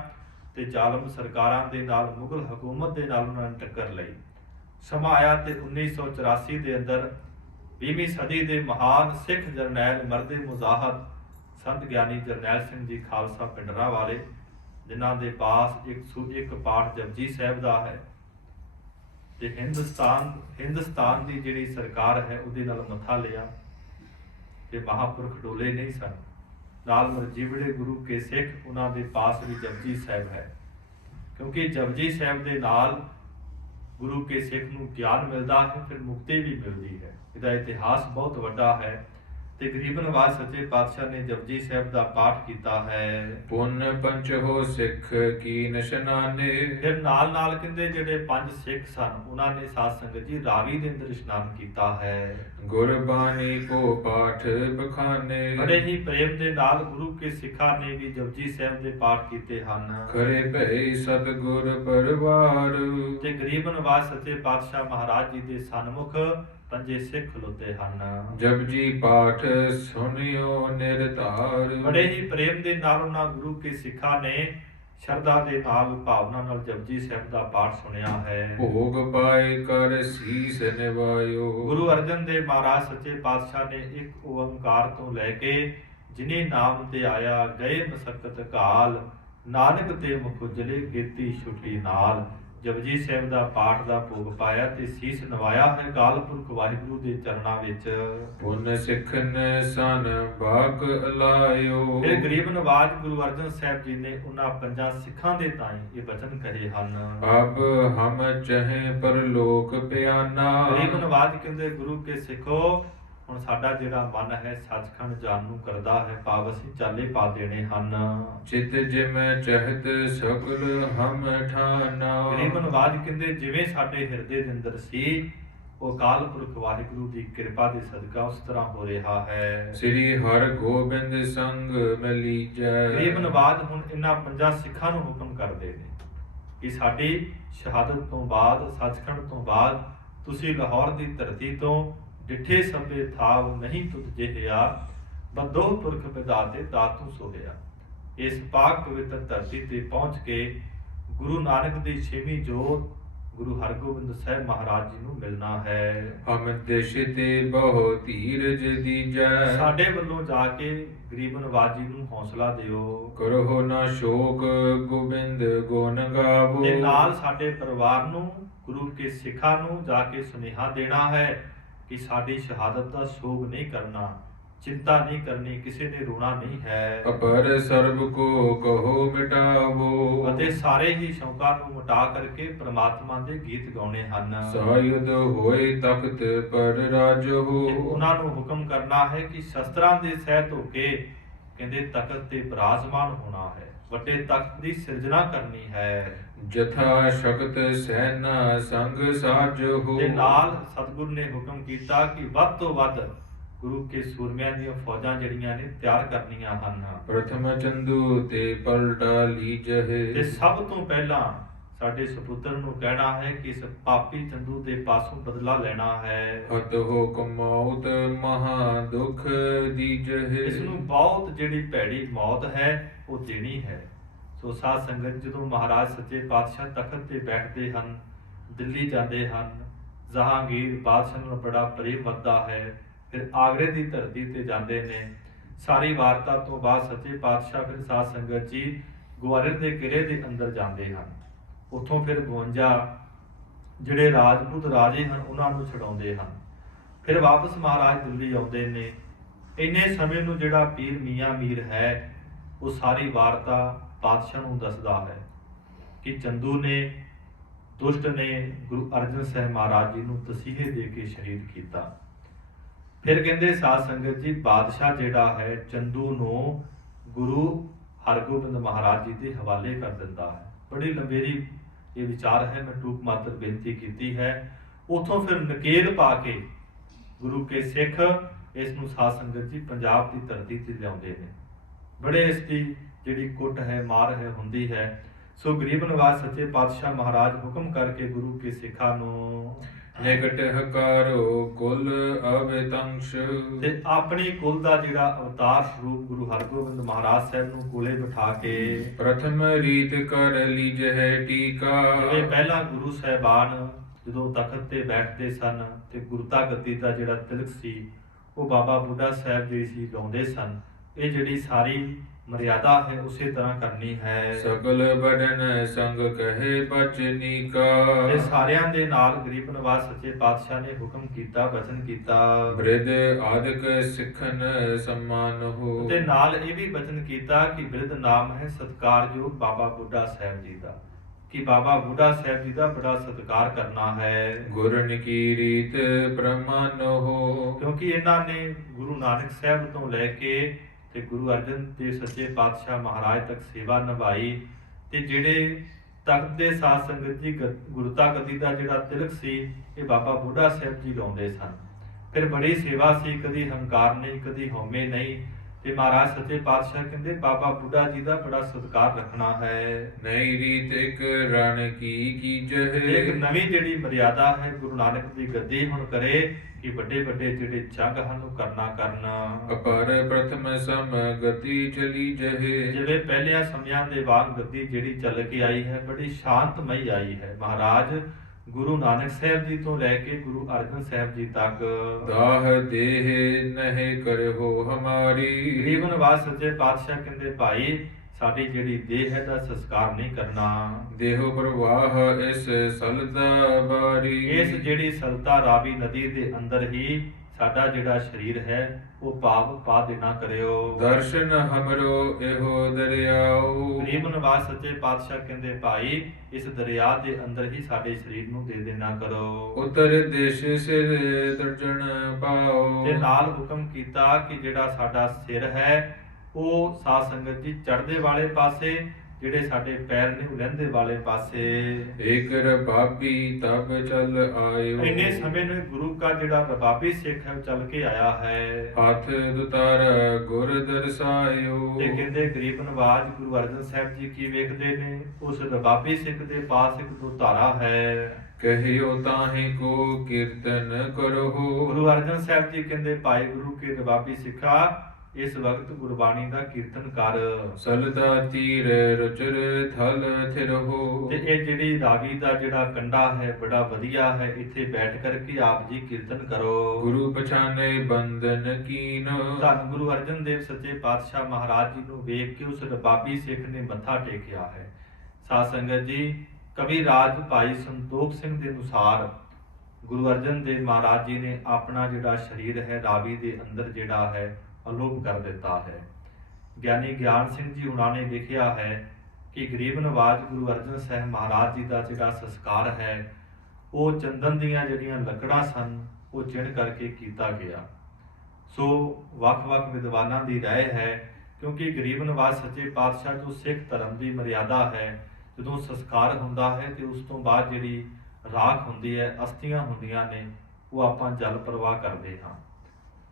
ਤੇ ਜ਼ਾਲਮ ਸਰਕਾਰਾਂ ਦੇ ਨਾਲ, ਮੁਗਲ ਹਕੂਮਤ ਦੇ ਨਾਲ ਉਹਨਾਂ ਨੇ ਟੱਕਰ ਲਈ। ਸਮਾਂ ਆਇਆ ਤੇ 1984 ਦੇ ਅੰਦਰ 20ਵੀਂ ਸਦੀ ਦੇ ਮਹਾਨ ਸਿੱਖ ਜਰਨੈਲ ਮਰਦੇ ਮੁਜ਼ਾਹਦ ਸੰਤ ਗਿਆਨੀ ਜਰਨੈਲ ਸਿੰਘ ਜੀ ਖਾਲਸਾ ਪਿੰਡਰਾਂ ਵਾਲੇ, ਜਿਨ੍ਹਾਂ ਦੇ ਪਾਸ 101 ਪਾਠ ਜਪਜੀ ਸਾਹਿਬ ਦਾ ਹੈ ਤੇ ਹਿੰਦੁਸਤਾਨ ਦੀ ਜਿਹੜੀ ਸਰਕਾਰ ਹੈ ਉਹਦੇ ਨਾਲ ਮੱਥਾ ਲਿਆ ਤੇ ਮਹਾਂਪੁਰਖ ਡੋਲੇ ਨਹੀਂ ਸਨ। ਨਾਲ ਮਰਜੀਵੜੇ ਗੁਰੂ ਕੇ ਸਿੱਖ ਉਹਨਾਂ ਦੇ ਪਾਸ ਵੀ ਜਪਜੀ ਸਾਹਿਬ ਹੈ, ਕਿਉਂਕਿ ਜਪਜੀ ਸਾਹਿਬ ਦੇ ਨਾਲ ਗੁਰੂ ਕੇ ਸਿੱਖ ਨੂੰ ਗਿਆਨ ਮਿਲਦਾ ਹੈ, ਫਿਰ ਮੁਕਤੀ ਵੀ ਮਿਲਦੀ ਹੈ। ਇਹਦਾ ਇਤਿਹਾਸ ਬਹੁਤ ਵੱਡਾ ਹੈ ਤੇ ਗਰੀਬ ਨਵਾਜ਼ ਸੱਚੇ ਪਾਤਸ਼ਾਹ ਨੇ ਜਪਜੀ ਸਾਹਿਬ ਦਾ ਪਾਠ ਕੀਤਾ ਹੈ। ਪੁੰਨ ਪੰਚ ਹੋ ਸਿੱਖ ਕੀ ਨਿਸ਼ਨਾਨੇ। ਫਿਰ ਨਾਲ ਨਾਲ ਕਹਿੰਦੇ ਜਿਹੜੇ 5 ਸਿੱਖ ਸਨ ਉਹਨਾਂ ਨੇ ਸਾਧ ਸੰਗਤ ਜੀ ਰਾਵੀ ਦੇ ਅੰਦਰ ਇਸ਼ਨਾਨ ਕੀਤਾ ਹੈ। ਗੁਰਬਾਣੀ ਕੋ ਪਾਠ ਬਖਾਨੇ। ਬੜੇ ਹੀ ਪ੍ਰੇਮ ਦੇ ਨਾਲ ਗੁਰੂ ਕੇ ਸਿੱਖਾਂ ਨੇ ਵੀ ਜਪਜੀ ਸਾਹਿਬ ਦੇ ਪਾਠ ਕੀਤੇ ਹਨ। ਖਰੇ ਭਈ ਸਤਿਗੁਰ ਪਰਵਾਰ। ਤੇ ਗਰੀਬ ਨਵਾਜ਼ ਸੱਚੇ ਪਾਤਸ਼ਾਹ ਮਹਾਰਾਜ ਜੀ ਦੇ ਸਨਮੁਖ 5 ਸਿੱਖ ਖਲੋਤੇ ਹਨ। ਜਪਜੀ ਪਾਠ ਸੁਨਿਓ ਨਿਰਧਾਰ। ਬੜੇ ਹੀ ਪ੍ਰੇਮ ਦੇ ਨਾਲ ਉਹਨਾਂ ਗੁਰੂ ਕੇ ਸਿੱਖਾਂ ਨੇ ਸ਼ਰਧਾ ਦੇ ਨਾਲ, ਭਾਵਨਾ ਨਾਲ ਜਪਜੀ ਸਾਹਿਬ ਦਾ ਪਾਠ ਸੁਣਿਆ ਹੈ। ਭੋਗ ਪਾਏ ਕਰ ਸੀਸ ਨਿਵਾਇਓ। ਗੁਰੂ ਅਰਜਨ ਦੇਵ ਮਹਾਰਾਜ ਸੱਚੇ ਪਾਤਸ਼ਾਹ ਨੇ ਇੱਕ ਓੰਕਾਰ ਤੋਂ ਲੈ ਕੇ ਜਿਨੇ ਨਾਮ ਤੇ ਆਇਆ ਗਏ ਮਸਕਤ ਕਾਲ, ਨਾਨਕ ਤੇ ਮੁਖ ਉਜਲੇ ਕੀਤੀ ਛੁੱਟੀ ਨਾਲ। ਜਪਜੀ ਸਾਹਿਬ ਦਾ ਪਾਠ ਦਾ ਭੋਗ ਪਾਇਆ ਤੇ ਸੀਸ ਨਵਾਇਆ ਹੈ ਅਕਾਲ ਪੁਰਖ ਵਾਹਿਗੁਰੂ ਦੇ ਚਰਨਾਂ ਵਿੱਚ। ਪੁੰਨ ਸਿੱਖਨ ਸਨ ਬਾਕ ਅਲਾਇਓ। ਫਿਰ ਗਰੀਬ ਨਵਾਜ਼ ਗੁਰੂ ਅਰਜਨ ਸਾਹਿਬ ਜੀ ਨੇ ਉਹਨਾਂ 5 ਸਿੱਖਾਂ ਦੇ ਤਾਈਂ ਇਹ ਬਚਨ ਕਹੇ ਹਨ। ਅਬ ਹਮ ਚਹੇ ਪਰਲੋਕ ਪਿਆਨਾ। ਗਰੀਬ ਨਵਾਜ਼ ਕਹਿੰਦੇ ਗੁਰੂ ਕੇ ਸਿੱਖੋ, ਹੁਣ ਸਾਡਾ ਜਿਹੜਾ ਮਨ ਹੈ ਸੱਚਖੰਡ ਜਾਣ ਨੂੰ ਕਰਦਾ ਹੈ, ਭਾਵ ਅਸੀਂ ਚਾਲੇ ਪਾ ਦੇਣੇ ਹਨ। ਚਿਤ ਜਿਮੈ ਚਹਤ ਸਕਲ ਹਮ ਠਾਨਾ। ਗਰੀਬ ਨਵਾਜ਼ ਕਹਿੰਦੇ ਜਿਵੇਂ ਸਾਡੇ ਹਿਰਦੇ ਦੇ ਅੰਦਰ ਸੀ ਉਹ ਅਕਾਲ ਪੁਰਖ ਵਾਹਿਗੁਰੂ ਦੀ ਕਿਰਪਾ ਦੇ ਸਦਕਾ ਉਸ ਤਰ੍ਹਾਂ ਹੋ ਰਿਹਾ ਹੈ। ਸ੍ਰੀ ਹਰਿ ਗੋਬਿੰਦ ਸੰਗ ਮਿਲੀਜੈ। ਗਰੀਬ ਨਵਾਜ ਹੁਣ ਇਹਨਾਂ ਪੰਜਾਂ ਸਿੱਖਾਂ ਨੂੰ ਹੁਕਮ ਕਰਦੇ ਨੇ ਕਿ ਸਾਡੀ ਸ਼ਹਾਦਤ ਤੋਂ ਬਾਅਦ, ਸੱਚਖੰਡ ਤੋਂ ਬਾਅਦ ਤੁਸੀਂ ਲਾਹੌਰ ਦੀ ਧਰਤੀ ਤੋਂ ਡਿਠੇ ਸਭੇ ਥਾਵ ਨਹੀਂ ਤੁਧ ਜਿਹਿਆ, ਬੰਦੋ ਪੁਰਖ ਵਿਦਾਤੇ ਦਾਤੂ ਸੋਹਿਆ। ਇਸ ਪਾਕ ਪਵਿੱਤਰ ਧਰਤੀ ਤੇ ਪਹੁੰਚ ਕੇ ਗੁਰੂ ਨਾਨਕ ਦੀ ਛੇਵੀਂ ਜੋਤ ਗੁਰੂ ਹਰਗੋਬਿੰਦ ਸਾਹਿਬ ਮਹਾਰਾਜ ਜੀ ਨੂੰ ਮਿਲਣਾ ਹੈ। ਹਮ ਦੇਸ਼ ਤੇ ਬਹੁ ਧੀਰਜ ਦੀਜੈ। ਸਾਡੇ ਵੱਲੋਂ ਜਾ ਕੇ ਗਰੀਬ ਨਵਾਜ ਜੀ ਨੂੰ ਹੌਸਲਾ ਦਿਓ ਕਰੋ ਨਾ ਸ਼ੋਕ ਗੋਬਿੰਦ ਗੁਣ ਗਾਵੋ। ਤੇ ਨਾਲ ਸਾਡੇ ਪਰਿਵਾਰ ਨੂੰ, ਗੁਰੂ ਕੇ ਸਿੱਖਾਂ ਨੂੰ ਜਾ ਕੇ ਸੁਨੇਹਾ ਦੇਣਾ ਹੈ ਕਿ ਸਾਡੀ ਸ਼ਹਾਦਤ ਦਾ ਸੋਗ ਨਹੀਂ ਕਰਨਾ, ਚਿੰਤਾ ਨਹੀਂ ਕਰਨੀ, ਕਿਸੇ ਨੇ ਰੋਣਾ ਨਹੀਂ ਹੈ। ਅਪਰ ਸਰਬ ਕੋ ਕਹੋ ਮਿਟਾਵੋ। ਅਤੇ ਸਾਰੇ ਹੀ ਸ਼ੌਕਾਂ ਨੂੰ ਮਿਟਾ ਕਰਕੇ ਪ੍ਰਮਾਤਮਾ ਦੇ ਗੀਤ ਗਾਉਣੇ ਹਨ। ਸਾਯੁਧ ਹੋਏ ਤਖਤ ਪਰ ਰਾਜੋ। ਤੇ ਉਹਨਾਂ ਨੂੰ ਹੁਕਮ ਕਰਨਾ ਹੈ ਕਿ ਸ਼ਸਤਰਾਂ ਦੇ ਸਹਿਤ ਹੋ ਕੇ ਕਹਿੰਦੇ ਤਖਤ ਤੇ ਬਿਰਾਜਮਾਨ ਹੋਣਾ ਹੈ, ਵੱਡੇ ਤਖਤ ਦੀ ਸਿਰਜਣਾ ਕਰਨੀ ਹੈ। ਜਥਾ ਸ਼ਕਤ ਸੈਨਾ ਸੰਗ ਸਾਜੋ। ਤੇ ਨਾਲ ਸਤਿਗੁਰੂ ਨੇ ਹੁਕਮ ਕੀਤਾ ਕਿ ਵੱਧ ਤੋਂ ਵੱਧ ਗੁਰੂ ਕੇ ਸੂਰਮਿਆਂ ਦੀਆਂ ਫੌਜਾਂ ਜਿਹੜੀਆਂ ਨੇ ਤਿਆਰ ਕਰਨੀਆਂ ਹਨ। ਪ੍ਰਥਮ ਚੰਦੂ ਤੇ ਪਲਟਾ ਲੀਜਹਿ। ਤੇ ਸਭ ਤੋਂ ਪਹਿਲਾਂ ਸਾਡੇ ਸੁਪੁੱਤਰ ਨੂੰ ਕਹਿਣਾ ਹੈ ਕਿ ਇਸ ਪਾਪੀ ਚੰਦੂ ਦੇ ਪਾਸੋਂ ਬਦਲਾ ਲੈਣਾ ਹੈ। ਹਤ ਹੋ ਕਮਾਉਤ ਮਹਾ ਦੁਖ ਦੀਜਹਿ। ਇਸ ਨੂੰ ਬਹੁਤ ਜਿਹੜੀ ਭੈੜੀ ਮੌਤ ਹੈ ਉਹ ਦੇਣੀ ਹੈ। ਸੋ ਸਾਧ ਸੰਗਤ, ਜਦੋਂ ਮਹਾਰਾਜ ਸੱਚੇ ਪਾਤਸ਼ਾਹ ਤਖਤ ਤੇ ਬੈਠਦੇ ਹਨ, ਦਿੱਲੀ ਜਾਂਦੇ ਹਨ, ਜਹਾਂਗੀਰ ਬਾਦਸ਼ਾਹ ਨਾਲ ਬੜਾ ਪ੍ਰੇਮ ਵੱਧਦਾ ਹੈ, ਫਿਰ ਆਗਰੇ ਦੀ ਧਰਤੀ ਤੇ ਜਾਂਦੇ ਨੇ। ਸਾਰੀ ਵਾਰਤਾ ਤੋਂ ਬਾਅਦ ਸੱਚੇ ਪਾਤਸ਼ਾਹ ਫਿਰ ਸਾਧ ਸੰਗਤ ਜੀ ਗਵਾਲੀਅਰ ਦੇ ਕਿਲੇ ਦੇ ਅੰਦਰ ਜਾਂਦੇ ਹਨ। ਉੱਥੋਂ ਫਿਰ 52 ਜਿਹੜੇ ਰਾਜਪੂਤ ਰਾਜੇ ਹਨ ਉਹਨਾਂ ਨੂੰ ਛਡਾਉਂਦੇ ਹਨ। ਫਿਰ ਵਾਪਸ ਮਹਾਰਾਜ ਦਿੱਲੀ ਆਉਂਦੇ ਨੇ। ਇੰਨੇ ਸਮੇਂ ਨੂੰ ਜਿਹੜਾ ਪੀਰ ਮੀਆਂ ਮੀਰ ਹੈ ਉਹ ਸਾਰੀ ਵਾਰਤਾ ਪਾਤਸ਼ਾਹ ਨੂੰ ਦੱਸਦਾ ਹੈ ਕਿ ਚੰਦੂ ਨੇ, ਦੁਸ਼ਟ ਨੇ ਗੁਰੂ ਅਰਜਨ ਸਾਹਿਬ ਮਹਾਰਾਜ ਜੀ ਨੂੰ ਤਸੀਹੇ ਦੇ ਕੇ ਸ਼ਹੀਦ ਕੀਤਾ। ਫਿਰ ਕਹਿੰਦੇ ਸਾਧ ਸੰਗਤ ਜੀ, ਬਾਦਸ਼ਾਹ ਜਿਹੜਾ ਹੈ ਚੰਦੂ ਨੂੰ ਗੁਰੂ ਹਰਗੋਬਿੰਦ ਮਹਾਰਾਜ ਜੀ ਦੇ ਹਵਾਲੇ ਕਰ ਦਿੰਦਾ ਹੈ। ਬੜੀ ਲੰਬੇਰੀ ਇਹ ਵਿਚਾਰ ਹੈ, ਮੈਂ ਟੂਕ ਮਾਤਰ ਬੇਨਤੀ ਕੀਤੀ ਹੈ। ਉਥੋਂ ਫਿਰ ਨਕੇਲ ਪਾ ਕੇ ਗੁਰੂ ਕੇ ਸਿੱਖ ਇਸ ਨੂੰ ਸਾਧ ਸੰਗਤ ਜੀ ਪੰਜਾਬ ਦੀ ਧਰਤੀ ਤੇ ਲਿਆਉਂਦੇ ਨੇ। ਬੜੇ ਇਸ ਦੀ ਜਿਹੜੀ ਕੁੱਟ ਹੈ, ਮਾਰ ਹੈ ਹੁੰਦੀ ਹੈ। ਸੋ ਗਰੀਬ ਨਵਾਜ ਸੱਚੇ ਪਾਤਸ਼ਾਹ ਮਹਾਰਾਜ ਹੁਕਮ ਕਰਕੇ ਗੁਰੂ ਕੇ ਸਿੱਖਾਂ ਨੂੰ ਨਿਕਟ ਹਕਾਰੋ ਕੁਲ ਅਵਤੰਸ਼। ਤੇ ਆਪਣੀ ਕੁਲ ਦਾ ਜਿਹੜਾ ਅਵਤਾਰ ਸਰੂਪ ਗੁਰੂ ਹਰਗੋਬਿੰਦ ਮਹਾਰਾਜ ਸਾਹਿਬ ਨੂੰ ਕੋਲੇ ਬਿਠਾ ਕੇ ਪ੍ਰਥਮ ਰੀਤ ਕਰ ਲੀਜਹਿ ਟੀਕਾ। ਜਿਵੇਂ ਪਹਿਲਾਂ ਗੁਰੂ ਸਾਹਿਬਾਨ ਜਦੋਂ ਤਖਤ ਤੇ ਬੈਠਦੇ ਸਨ ਤੇ ਗੁਰਤਾ ਗੱਦੀ ਦਾ ਜਿਹੜਾ ਤਿਲਕ ਸੀ ਉਹ ਬਾਬਾ ਬੁੱਢਾ ਸਾਹਿਬ ਜੀ ਸੀ ਲਾਉਂਦੇ ਸਨ। ਇਹ ਜਿਹੜੀ ਸਾਰੀ ਮਰਿਆਦਾ ਹੈ ਉਸੇ ਤਰ੍ਹਾਂ ਕਰਨੀ ਹੈ। ਸਗਲ ਬਦਨ ਸੰਗ ਕਹੇ ਬਚਨੀਕਾ। ਤੇ ਸਾਰਿਆਂ ਦੇ ਨਾਲ ਗਰੀਬ ਨਵਾਜ ਸੱਚੇ ਪਾਤਸ਼ਾਹ ਨੇ ਹੁਕਮ ਕੀਤਾ, ਬਚਨ ਕੀਤਾ। ਬ੍ਰਿਧ ਆਦਿਕ ਸਿੱਖਨ ਸਮਾਨ ਹੋ। ਤੇ ਨਾਲ ਇਹ ਵੀ ਬਚਨ ਕੀਤਾ ਕਿ ਬ੍ਰਿਧ ਨਾਮ ਹੈ ਸਤਿਕਾਰਯੋਗ ਬਾਬਾ ਬੁੱਢਾ ਸਾਹਿਬ ਜੀ ਦਾ, ਕਿ ਬਾਬਾ ਬੁੱਢਾ ਸਾਹਿਬ ਜੀ ਦਾ ਬੜਾ ਸਤਿਕਾਰ ਕਰਨਾ ਹੈ। ਗੁਰਨ ਕੀ ਰੀਤ ਪ੍ਰਮਾਨ ਹੋ। ਕਿਉਂਕਿ ਇਹਨਾਂ ਨੇ ਗੁਰੂ ਨਾਨਕ ਸਾਹਿਬ ਤੋਂ ਲੈ ਕੇ ਤੇ ਗੁਰੂ ਅਰਜਨ ਦੇਵ ਸੱਚੇ ਪਾਤਸ਼ਾਹ ਮਹਾਰਾਜ ਤੱਕ ਸੇਵਾ ਨਿਭਾਈ। ਤੇ ਜਿਹੜੇ ਤਖਤ ਦੇ ਸਾਧ ਸੰਗਤ ਜੀ ਗੁਰਤਾ ਗੱਦੀ ਦਾ ਜਿਹੜਾ ਤਿਲਕ ਸੀ ਇਹ ਬਾਬਾ ਬੁੱਢਾ ਸਾਹਿਬ ਜੀ ਲਾਉਂਦੇ ਸਨ। ਫਿਰ ਬੜੀ ਸੇਵਾ ਸੀ, ਕਦੀ ਹੰਕਾਰ ਨਹੀਂ, ਕਦੀ ਹਉਮੈ ਨਹੀਂ। ਤੇ ਮਹਾਰਾਜ ਸੱਚੇ ਪਾਤਸ਼ਾਹ ਕਹਿੰਦੇ ਬਾਬਾ ਬੁੱਢਾ ਜੀ ਦਾ ਬੜਾ ਸਤਿਕਾਰ ਰੱਖਣਾ ਹੈ। ਨਈ ਰੀਤ ਇੱਕ ਰਣ ਕੀ ਕੀਜਹਿ। ਇੱਕ ਨਵੀਂ ਜਿਹੜੀ ਮਰਿਆਦਾ ਹੈ ਗੁਰੂ ਨਾਨਕ ਦੀ ਗੱਦੀ ਹੁਣ ਕਰੇ ਕਿ ਵੱਡੇ ਵੱਡੇ ਜਿਹੜੇ ਜੰਗ ਹਨ ਉਹ ਕਰਨਾ। ਅਪਰ ਪ੍ਰਥਮ ਸਮ ਗਤੀ ਚਲੀ ਜਹੇ। ਜਿਵੇਂ ਪਹਿਲਿਆਂ ਸਮਿਆਂ ਦੇ ਵਾਂਗ ਗੱਦੀ ਜਿਹੜੀ ਚੱਲ ਕੇ ਆਈ ਹੈ ਬੜੀ ਸ਼ਾਂਤਮਈ ਆਈ ਹੈ। ਮਹਾਰਾਜ ਗੁਰੂ ਨਾਨਕ ਸਾਹਿਬ ਜੀ ਤੋਂ ਲੈ ਕੇ ਗੁਰੂ ਅਰਜਨ ਸਾਹਿਬ ਜੀ ਤੱਕ ਦਾਹ ਦੇਹ ਨਹਿ ਕਰਹੁ ਹਮਾਰੀ। ਗਰੀਬ ਨਵਾਜ ਸੱਚੇ ਪਾਤਸ਼ਾਹ ਕਹਿੰਦੇ ਭਾਈ ਸਾਡੀ ਜਿਹੜੀ ਦੇਹ ਹੈ ਦਾ ਸੰਸਕਾਰ ਨਹੀਂ ਕਰਨਾ। ਦੇਹੋ ਪ੍ਰਵਾਹ ਇਸ ਸਲਦਾ ਬਾਰੀ। ਇਸ ਜਿਹੜੀ ਸਲਤਾ ਰਾਵੀ ਨਦੀ ਦੇ ਅੰਦਰ ਹੀ ਸਾਡਾ ਜਿਹੜਾ ਸਰੀਰ ਹੈ ਉਹ ਪਾਪ ਪਾ ਦੇਣਾ ਕਰਿਓ। ਦਰਸ਼ਨ ਹਮਰੋ ਇਹੋ ਦਰਿਆਉ। ਗਰੀਬ ਨਵਾਜ ਸੱਚੇ ਪਾਤਸ਼ਾਹ ਕਹਿੰਦੇ ਭਾਈ ਇਸ ਦਰਿਆ ਦੇ ਅੰਦਰ ਹੀ ਸਾਡੇ ਸਰੀਰ ਨੂੰ ਦੇ ਦੇਣਾ ਕਰੋ। ਉਤਰ ਦੇਸ਼ ਸਿਰ ਦਰਜਣ ਪਾਓ। ਤੇ ਨਾਲ ਹੁਕਮ ਕੀਤਾ ਕਿ ਜਿਹੜਾ ਸਾਡਾ ਸਿਰ ਹੈ ਉਹ ਸਾਧ ਸੰਗਤ ਜੀ ਚੜ੍ਹਦੇ ਵਾਲੇ ਪਾਸੇ ਜਿਹੜੇ ਸਾਡੇ ਪੈਰ ਨੇ ਉਹ ਲਹਿੰਦੇ ਵਾਲੇ ਪਾਸੇ। ਏਕ ਰਬਾਬੀ ਤਬ ਚਲ ਆਇਓ। ਇੰਨੇ ਸਮੇਂ ਨੂੰ ਗੁਰੂ ਕਾ ਜਿਹੜਾ ਰਬਾਬੀ ਸਿੱਖ ਹੈ ਉਹ ਚੱਲ ਕੇ ਆਇਆ ਹੈ। ਹੱਥ ਦੁਤਾਰ ਗੁਰ ਦਰਸਾਇਓ। ਤੇ ਕਹਿੰਦੇ ਗਰੀਬ ਨਵਾਜ ਗੁਰੂ ਅਰਜਨ ਸਾਹਿਬ ਜੀ ਕੀ ਵੇਖਦੇ ਨੇ, ਉਸ ਰਬਾਬੀ ਸਿੱਖ ਦੇ ਪਾਸ ਇੱਕ ਦੋ ਧਾਰਾ ਹੈ। ਕਹਿਓ ਤਾਹੇ ਕੋ ਕੀਰਤਨ ਕਰੋ। ਗੁਰੂ ਅਰਜਨ ਸਾਹਿਬ ਜੀ ਕਹਿੰਦੇ ਭਾਈ ਗੁਰੂ ਕੇ ਰਬਾਬੀ ਸਿੱਖਾ ਇਸ ਵਕਤ ਗੁਰਬਾਣੀ ਦਾ ਕੀਰਤਨ ਕਰ। ਸਲਦਾ ਤੀਰ ਰੁਚਰ ਥਲ ਥਿਰਹੋ। ਤੇ ਇਹ ਜਿਹੜੀ ਰਾਵੀ ਦਾ ਜਿਹੜਾ ਕੰਡਾ ਹੈ ਬੜਾ ਵਧੀਆ ਹੈ, ਇੱਥੇ ਬੈਠ ਕਰਕੇ ਆਪ ਜੀ ਕੀਰਤਨ ਕਰੋ। ਗੁਰੂ ਪਛਾਨੇ ਬੰਧਨ ਕੀਨ। ਧੰਨ ਗੁਰੂ ਅਰਜਨ ਦੇਵ ਸੱਚੇ ਪਾਤਸ਼ਾਹ ਮਹਾਰਾਜ ਜੀ ਨੂੰ ਵੇਖ ਕੇ ਉਸ ਰਬਾਬੀ ਸਿੱਖ ਨੇ ਮੱਥਾ ਟੇਕਿਆ ਹੈ। ਸਾਧ ਸੰਗਤ ਜੀ, ਕਵੀ ਰਾਜ ਭਾਈ ਸੰਤੋਖ ਸਿੰਘ ਦੇ ਅਨੁਸਾਰ ਗੁਰੂ ਅਰਜਨ ਦੇਵ ਮਹਾਰਾਜ ਜੀ ਨੇ ਆਪਣਾ ਜਿਹੜਾ ਸਰੀਰ ਹੈ ਰਾਵੀ ਦੇ ਅੰਦਰ ਜਿਹੜਾ ਹੈ ਅਲੋਪ ਕਰ ਦਿੱਤਾ ਹੈ। ਗਿਆਨੀ ਗਿਆਨ ਸਿੰਘ ਜੀ ਉਹਨਾਂ ਨੇ ਲਿਖਿਆ ਹੈ ਕਿ ਗਰੀਬ ਨਵਾਜ ਗੁਰੂ ਅਰਜਨ ਸਾਹਿਬ ਮਹਾਰਾਜ ਜੀ ਦਾ ਜਿਹੜਾ ਸੰਸਕਾਰ ਹੈ ਉਹ ਚੰਦਨ ਦੀਆਂ ਜਿਹੜੀਆਂ ਲੱਕੜਾਂ ਸਨ ਉਹ ਚਿਣ ਕਰਕੇ ਕੀਤਾ ਗਿਆ। ਸੋ ਵੱਖ-ਵੱਖ ਵਿਦਵਾਨਾਂ ਦੀ ਰਾਏ ਹੈ, ਕਿਉਂਕਿ ਗਰੀਬ ਨਵਾਜ ਸੱਚੇ ਪਾਤਸ਼ਾਹ ਜੋ ਸਿੱਖ ਧਰਮ ਦੀ ਮਰਿਆਦਾ ਹੈ, ਜਦੋਂ ਸੰਸਕਾਰ ਹੁੰਦਾ ਹੈ ਤੇ ਉਸ ਤੋਂ ਬਾਅਦ ਜਿਹੜੀ ਰਾਖ ਹੁੰਦੀ ਹੈ, ਅਸਥੀਆਂ ਹੁੰਦੀਆਂ ਨੇ, ਉਹ ਆਪਾਂ ਜਲ ਪ੍ਰਵਾਹ ਕਰਦੇ ਹਾਂ।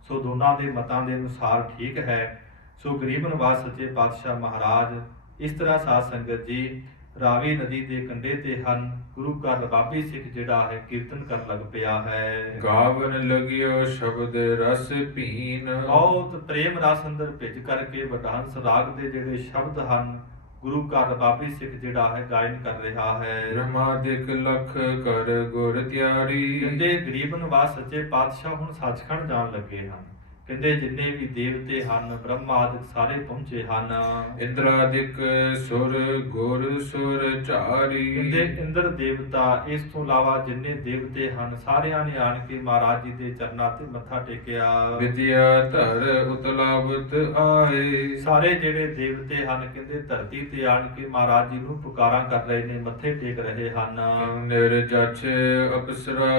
ਸੋ ਦੋਨਾਂ ਦੇ ਮਤਾਂ ਦੇ ਅਨੁਸਾਰ ਠੀਕ ਹੈ। ਸੋ ਗਰੀਬ ਨਵਾਜ ਸੱਚੇ ਪਾਤਸ਼ਾਹ ਮਹਾਰਾਜ ਇਸ ਤਰ੍ਹਾਂ ਸਾਧ ਸੰਗਤ ਜੀ ਰਾਵੀ ਨਦੀ ਦੇ ਕੰਢੇ ਤੇ ਹਨ। ਗੁਰੂ ਕਾ ਰਬਾਬੀ ਸਿੱਖ ਜਿਹੜਾ ਹੈ ਕੀਰਤਨ ਕਰਨ ਲੱਗ ਪਿਆ ਹੈ। ਗਾਵਨ ਲਗਿਓ ਸ਼ਬਦ ਰਸ ਪੀਨ। ਬਹੁਤ ਪ੍ਰੇਮ ਰਸ ਅੰਦਰ ਭਿੱਜ ਕਰਕੇ ਵਡਹੰਸ ਰਾਗ ਦੇ ਜਿਹੜੇ ਸ਼ਬਦ ਹਨ ਗੁਰੂ ਕਾ ਰਬਾਬੀ ਸਿੱਖ ਜਿਹੜਾ ਹੈ ਗਾਇਨ ਕਰ ਰਿਹਾ ਹੈ। ਬ੍ਰਹਮਾਦਿਕ ਲਖ ਕਰ ਗੁਰ ਤਿਆਰੀ। ਕਹਿੰਦੇ ਗਰੀਬ ਨਵਾਜ ਸੱਚੇ ਪਾਤਸ਼ਾਹ ਹੁਣ ਸੱਚਖੰਡ ਜਾਣ ਲੱਗੇ ਹਨ। ਕਹਿੰਦੇ ਜਿੰਨੇ ਵੀ ਦੇਵਤੇ ਹਨ ਬ੍ਰਹਮਾਦਿਕ ਸਾਰੇ ਪਹੁੰਚੇ ਹਨ। ਇੰਦਰਾਦਿਕ ਸੁਰ ਗੁਰ ਸੁਰ ਚਾਰੀ। ਕਹਿੰਦੇ ਇੰਦਰ ਦੇਵਤਾ ਇਸ ਤੋਂ ਇਲਾਵਾ ਜਿੰਨੇ ਦੇਵਤੇ ਹਨ ਸਾਰਿਆਂ ਨੇ ਆਣ ਕੇ ਮਹਾਰਾਜ ਜੀ ਦੇ ਚਰਨਾਂ ਤੇ ਮੱਥਾ ਟੇਕਿਆ। ਵਿਦਿਆ ਧਰ ਉਤਲਾਵਤ ਆਏ। ਸਾਰੇ ਜਿਹੜੇ ਦੇਵਤੇ ਹਨ ਕਹਿੰਦੇ ਧਰਤੀ ਤੇ ਆਣ ਕੇ ਮਹਾਰਾਜ ਜੀ ਨੂੰ ਪੁਕਾਰਾਂ ਕਰ ਰਹੇ ਨੇ, ਮੱਥੇ ਟੇਕ ਰਹੇ ਹਨ। ਨਿਰਜਛ ਅਪਸਰਾ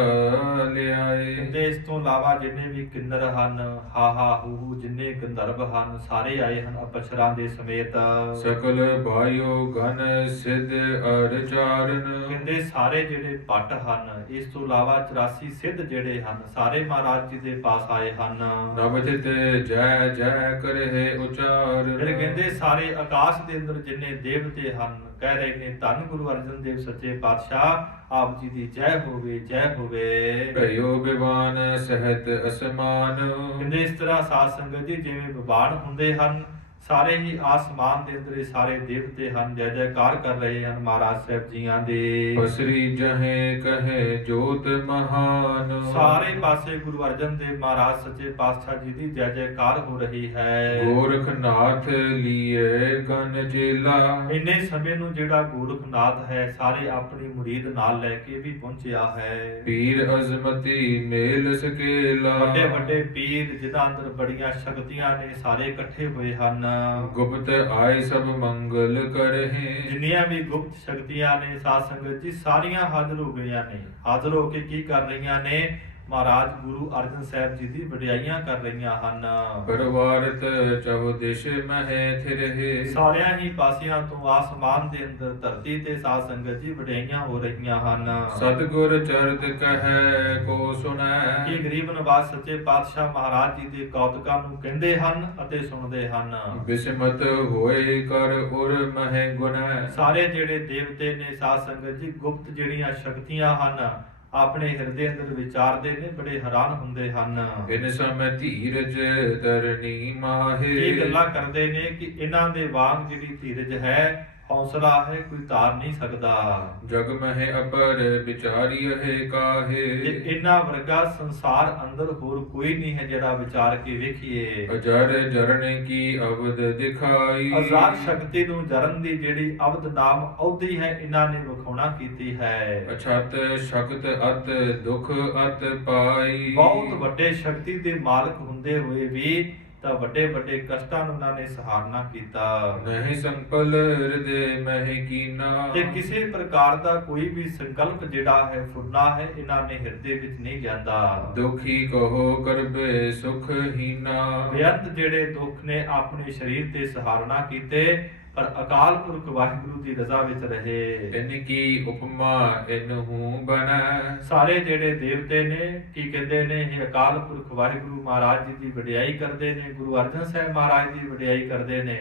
ਲਿਆਏ। ਕਹਿੰਦੇ ਇਸ ਤੋਂ ਇਲਾਵਾ ਜਿੰਨੇ ਵੀ ਕਿੰਨਰ ਹਨ, ਹਾਹਾ ਹੂ ਜਿੰਨੇ ਗੰਧਰਵ ਹਨ ਸਾਰੇ ਆਏ ਹਨ ਅਪਸਰਾਂ ਦੇ ਸਮੇਤ। ਸਕਲ ਬਾਯੋ ਗਨ ਸਿਧ ਅਰ ਚਾਰਨ। ਕਹਿੰਦੇ ਸਾਰੇ ਜਿਹੜੇ ਭੱਟ ਹਨ, ਇਸ ਤੋਂ ਇਲਾਵਾ 84 ਸਿੱਧ ਜਿਹੜੇ ਹਨ ਸਾਰੇ ਮਹਾਰਾਜ ਜੀ ਦੇ ਪਾਸ ਆਏ ਹਨ। ਨਵਜਿਤ ਜੈ ਜੈ ਕਰਹਿ ਫਿਰ ਉਚਾਰਨ। ਕਹਿੰਦੇ ਸਾਰੇ ਆਕਾਸ਼ ਦੇ ਅੰਦਰ ਜਿੰਨੇ ਦੇਵਤੇ ਹਨ ਕਹਿ ਰਹੇ ਨੇ ਧੰਨ ਗੁਰੂ ਅਰਜਨ ਦੇਵ ਸੱਚੇ ਪਾਤਸ਼ਾਹ ਆਪ ਜੀ ਦੀ ਜੈ ਹੋਵੇ, ਜੈ ਹੋਵੇ। ਭਇਓ ਬਿਵਾਨ ਸਹਿਤ ਅਸਮਾਨ। ਕਹਿੰਦੇ ਇਸ ਤਰ੍ਹਾਂ ਸਾਧ ਸੰਗਤ ਜੀ ਜਿਵੇਂ ਵਿਵਾਨ ਹੁੰਦੇ ਹਨ ਸਾਰੇ ਹੀ ਆਸਮਾਨ ਦੇ ਅੰਦਰ ਇਹ ਸਾਰੇ ਦੇਵਤੇ ਹਨ ਜੈ ਜੈਕਾਰ ਕਰ ਰਹੇ ਹਨ ਮਹਾਰਾਜ ਸਾਹਿਬ ਜੀਆਂ ਦੇ। ਪਸਰੀ ਜਹੇ ਕਹੇ ਜੋਤ ਮਹਾਨ। ਸਾਰੇ ਪਾਸੇ ਗੁਰੂ ਅਰਜਨ ਦੇਵ ਮਹਾਰਾਜ ਸੱਚੇ ਪਾਤਸ਼ਾਹ ਜੀ ਦੀ ਜੈ ਜੈਕਾਰ ਹੋ ਰਹੀ ਹੈ। ਗੋਰਖਨਾਥ ਲੀਏ ਗਨ ਚੇਲਾ। ਇੰਨੇ ਸਮੇਂ ਨੂੰ ਜਿਹੜਾ ਗੋਰਖਨਾਥ ਹੈ ਸਾਰੇ ਆਪਣੀ ਮੁਰੀਦ ਨਾਲ ਲੈ ਕੇ ਵੀ ਪਹੁੰਚਿਆ ਹੈ। ਪੀਰ ਅਜ਼ਮਤੀ ਮੇਲ ਸਕੇਲਾ। ਵੱਡੇ ਵੱਡੇ ਪੀਰ ਜਿਨ੍ਹਾਂ ਅੰਦਰ ਬੜੀਆਂ ਸ਼ਕਤੀਆਂ ਨੇ ਸਾਰੇ ਇਕੱਠੇ ਹੋਏ ਹਨ। ਗੁਪਤ ਆਏ ਸਭ ਮੰਗਲ ਕਰਹਿ। ਜਿੰਨੀਆਂ ਵੀ ਗੁਪਤ ਸ਼ਕਤੀਆਂ ਨੇ ਸਾਧ ਸੰਗਤ ਜੀ ਸਾਰੀਆਂ ਹਾਜ਼ਰ ਹੋ ਗਈਆਂ ਨੇ। ਹਾਜ਼ਰ ਹੋ ਕੇ ਕੀ ਕਰ ਰਹੀਆਂ ਨੇ? ਮਹਾਰਾਜ ਗੁਰੂ ਅਰਜਨ ਸਾਹਿਬ ਜੀ ਦੀ ਵਡਿਆਈਆਂ ਕਰ ਰਹੀਆਂ ਹਨ। ਪਰਵਾਰਤ ਚੌਦਿਸ਼ ਮਹਿ ਥਿਰਹਿ। ਸਾਰਿਆਂ ਹੀ ਪਾਸਿਆਂ ਤੋਂ ਆਸਮਾਨ ਦੇ ਅੰਦਰ ਧਰਤੀ ਤੇ ਸਾਧ ਸੰਗਤ ਜੀ ਵਡਿਆਈਆਂ ਹੋ ਰਹੀਆਂ ਹਨ। ਸਤਿਗੁਰ ਚਰਤ ਕਹੈ ਕੋ ਸੁਣੈ। ਕੀ ਗਰੀਬ ਨਵਾਜ ਸੱਚੇ ਪਾਤਸ਼ਾਹ ਮਹਾਰਾਜ ਜੀ ਦੇ ਕੌਤਕਾਂ ਨੂੰ ਕਹਿੰਦੇ ਹਨ ਅਤੇ ਸੁਣਦੇ ਹਨ। ਬਿਸਮਤ ਹੋਏ ਕਰ ਉਰ ਮਹਿ ਗੁਣੈ। ਸਾਰੇ ਜਿਹੜੇ ਦੇਵਤੇ ਨੇ ਸਾਧ ਸੰਗਤ ਜੀ ਗੁਪਤ ਜਿਹੜੀਆਂ ਸ਼ਕਤੀਆਂ ਹਨ ਆਪਣੇ ਹਿਰਦੇ ਅੰਦਰ ਵਿਚਾਰਦੇ ਨੇ, ਬੜੇ ਹੈਰਾਨ ਹੁੰਦੇ ਹਨ। ਇਨ ਸਮੈ ਧੀਰਜ ਤਰਨੀ ਮਾਹੇ। ਇਹ ਗੱਲਾਂ ਕਰਦੇ ਨੇ ਕਿ ਇਹਨਾਂ ਦੇ ਵਾਂਗ ਜਿਹੜੀ ਧੀਰਜ ਹੈ ਹੌਸਲਾ ਹੈ ਕੋਈ ਤਾਰ ਨਹੀਂ ਸਕਦਾ। ਜਗ ਮਹਿ ਅਪਰ ਵਿਚਾਰੀਏ ਕਾਹੇ। ਤੇ ਇਹਨਾਂ ਵਰਗਾ ਸੰਸਾਰ ਅੰਦਰ ਹੋਰ ਕੋਈ ਨਹੀਂ ਹੈ ਜਿਹੜਾ ਵਿਚਾਰ ਕੇ ਵੇਖੀਏ। ਅਜਰ ਜਰਨ ਕੀ ਅਵਦ ਦਿਖਾਈ। ਅਜ਼ਾਦ ਸ਼ਕਤੀ ਨੂੰ ਜਰਨ ਦੀ ਜਿਹੜੀ ਅਵਧ ਨਾਮ ਅਉਧੀ ਹੈ ਇਹਨਾਂ ਨੇ ਵਿਖਾਉਣਾ ਕੀਤੀ ਹੈ। ਅਛਤ ਸ਼ਕਤ ਅਤ ਦੁਖ ਅਤ ਪਾਈ। ਬਹੁਤ ਵੱਡੇ ਸ਼ਕਤੀ ਦੇ ਮਾਲਕ ਹੁੰਦੇ ਹੋਏ ਵੀ ਤਾਂ ਵੱਡੇ ਵੱਡੇ ਕਸ਼ਟਾਂ ਨੂੰ ਉਹਨਾਂ ਨੇ ਸਹਾਰਨਾ ਕੀਤਾ। ਨਹੀਂ ਸੰਕਲ ਹਿਰਦੇ ਮਹਿ ਕੀਨਾ। ਤੇ ਕਿਸੇ ਪ੍ਰਕਾਰ ਦਾ ਕੋਈ ਵੀ ਸੰਕਲਪ ਜਿਹੜਾ ਹੈ ਫੁਰਨਾ ਹੈ ਇਹਨਾਂ ਨੇ ਹਿਰਦੇ ਵਿੱਚ ਨਹੀਂ ਜਾਂਦਾ। ਦੁਖੀ ਕਹੋ ਕਰਬੇ ਸੁਖ ਹੀਨਾ। ਬੇਅੰਤ ਜਿਹੜੇ ਦੁੱਖ ਨੇ ਆਪਣੇ ਸਰੀਰ ਤੇ ਸਹਾਰਨਾ ਕੀਤੇ ਪਰ ਅਕਾਲ ਪੁਰਖ ਵਾਹਿਗੁਰੂ ਦੀ ਰਜ਼ਾ ਵਿੱਚ ਰਹੇ। ਤਿਨ ਕੀ ਉਪਮਾ ਇਨਹੂ ਬਨੈ। ਸਾਰੇ ਜਿਹੜੇ ਦੇਵਤੇ ਨੇ ਕੀ ਕਹਿੰਦੇ ਨੇ, ਇਹ ਅਕਾਲ ਪੁਰਖ ਵਾਹਿਗੁਰੂ ਮਹਾਰਾਜ ਜੀ ਦੀ ਵਡਿਆਈ ਕਰਦੇ ਨੇ, ਗੁਰੂ ਅਰਜਨ ਸਾਹਿਬ ਮਹਾਰਾਜ ਦੀ ਵਡਿਆਈ ਕਰਦੇ ਨੇ।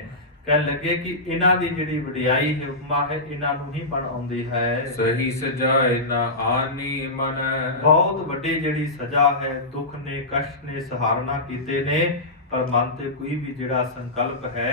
ਕਹਿਣ ਲੱਗੇ ਕਿ ਇਹਨਾਂ ਦੀ ਜਿਹੜੀ ਵਡਿਆਈ ਹੈ, ਉਪਮਾ ਹੈ, ਇਹਨਾਂ ਨੂੰ ਹੀ ਬਣ ਆਉਂਦੀ ਹੈ। ਸਹੀ ਸਜਾਏ ਨਾ ਆਨੀ ਮਨੈ। ਬਹੁਤ ਵੱਡੀ ਜਿਹੜੀ ਸਜ਼ਾ ਹੈ, ਦੁੱਖ ਨੇ, ਕਸ਼ਟ ਨੇ, ਸਹਾਰਨਾ ਕੀਤੇ ਨੇ, ਪਰ ਮਨ ਤੇ ਕੋਈ ਵੀ ਜਿਹੜਾ ਸੰਕਲਪ ਹੈ,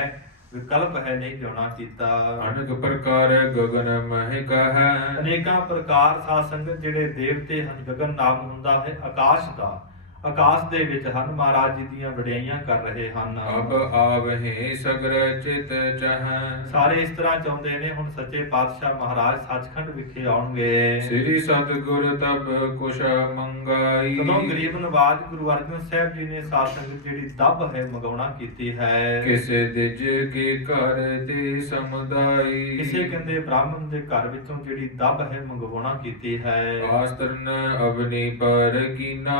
ਵਿਕਲਪ ਹੈ, ਨਹੀਂ ਜਿਉਣਾ ਕੀਤਾ। ਅਨੇਕ ਪ੍ਰਕਾਰ ਗਗਨ ਮਹਿ ਕਹੈ। ਅਨੇਕਾਂ ਪ੍ਰਕਾਰ ਸਾਧ ਸੰਗਤ ਜਿਹੜੇ ਦੇਵਤੇ ਹਨ, ਗਗਨ ਨਾਮ ਹੁੰਦਾ ਹੈ ਆਕਾਸ਼ ਦਾ, ਆਕਾਸ਼ ਦੇ ਵਿੱਚ ਹਨ, ਮਹਾਰਾਜ ਜੀ ਦੀਆਂ ਵਡਿਆਈਆਂ ਕਰ ਰਹੇ ਹਨ। ਅਬ ਆਵਹਿ ਸਗਰ ਚਿਤ ਚਾਹੈ। ਸਾਰੇ ਇਸ ਤਰ੍ਹਾਂ ਚਾਹੁੰਦੇ ਨੇ ਹੁਣ ਸੱਚੇ ਪਾਤਸ਼ਾਹ ਮਹਾਰਾਜ ਸੱਚਖੰਡ ਵਿਖੇ ਆਉਣਗੇ। ਸ੍ਰੀ ਸਤਿਗੁਰ ਤਬ ਕੁਸ਼ ਮੰਗਾਈ। ਕਦੋਂ ਗਰੀਬ ਨਵਾਜ ਗੁਰੂ ਅਰਜਨ ਸਾਹਿਬ ਜੀ ਨੇ ਸਾਧ ਸੰਗਤ ਜਿਹੜੀ ਦੱਬ ਹੈ ਮੰਗਾਉਣਾ ਕੀਤੀ ਹੈ। ਕਿਸੇ ਦਿਜ ਕੇ ਘਰ ਤੇ ਸਮੁਦਾਈ। ਕਿਸੇ ਕਹਿੰਦੇ ਬ੍ਰਾਹਮਣ ਦੇ ਘਰ ਵਿੱਚੋਂ ਜਿਹੜੀ ਦੱਬ ਹੈ ਮੰਗਵਾਉਣਾ ਕੀਤੀ ਹੈ। ਆਸਤਰਨ ਅਵਨੀ ਪਰ ਕੀਨਾ।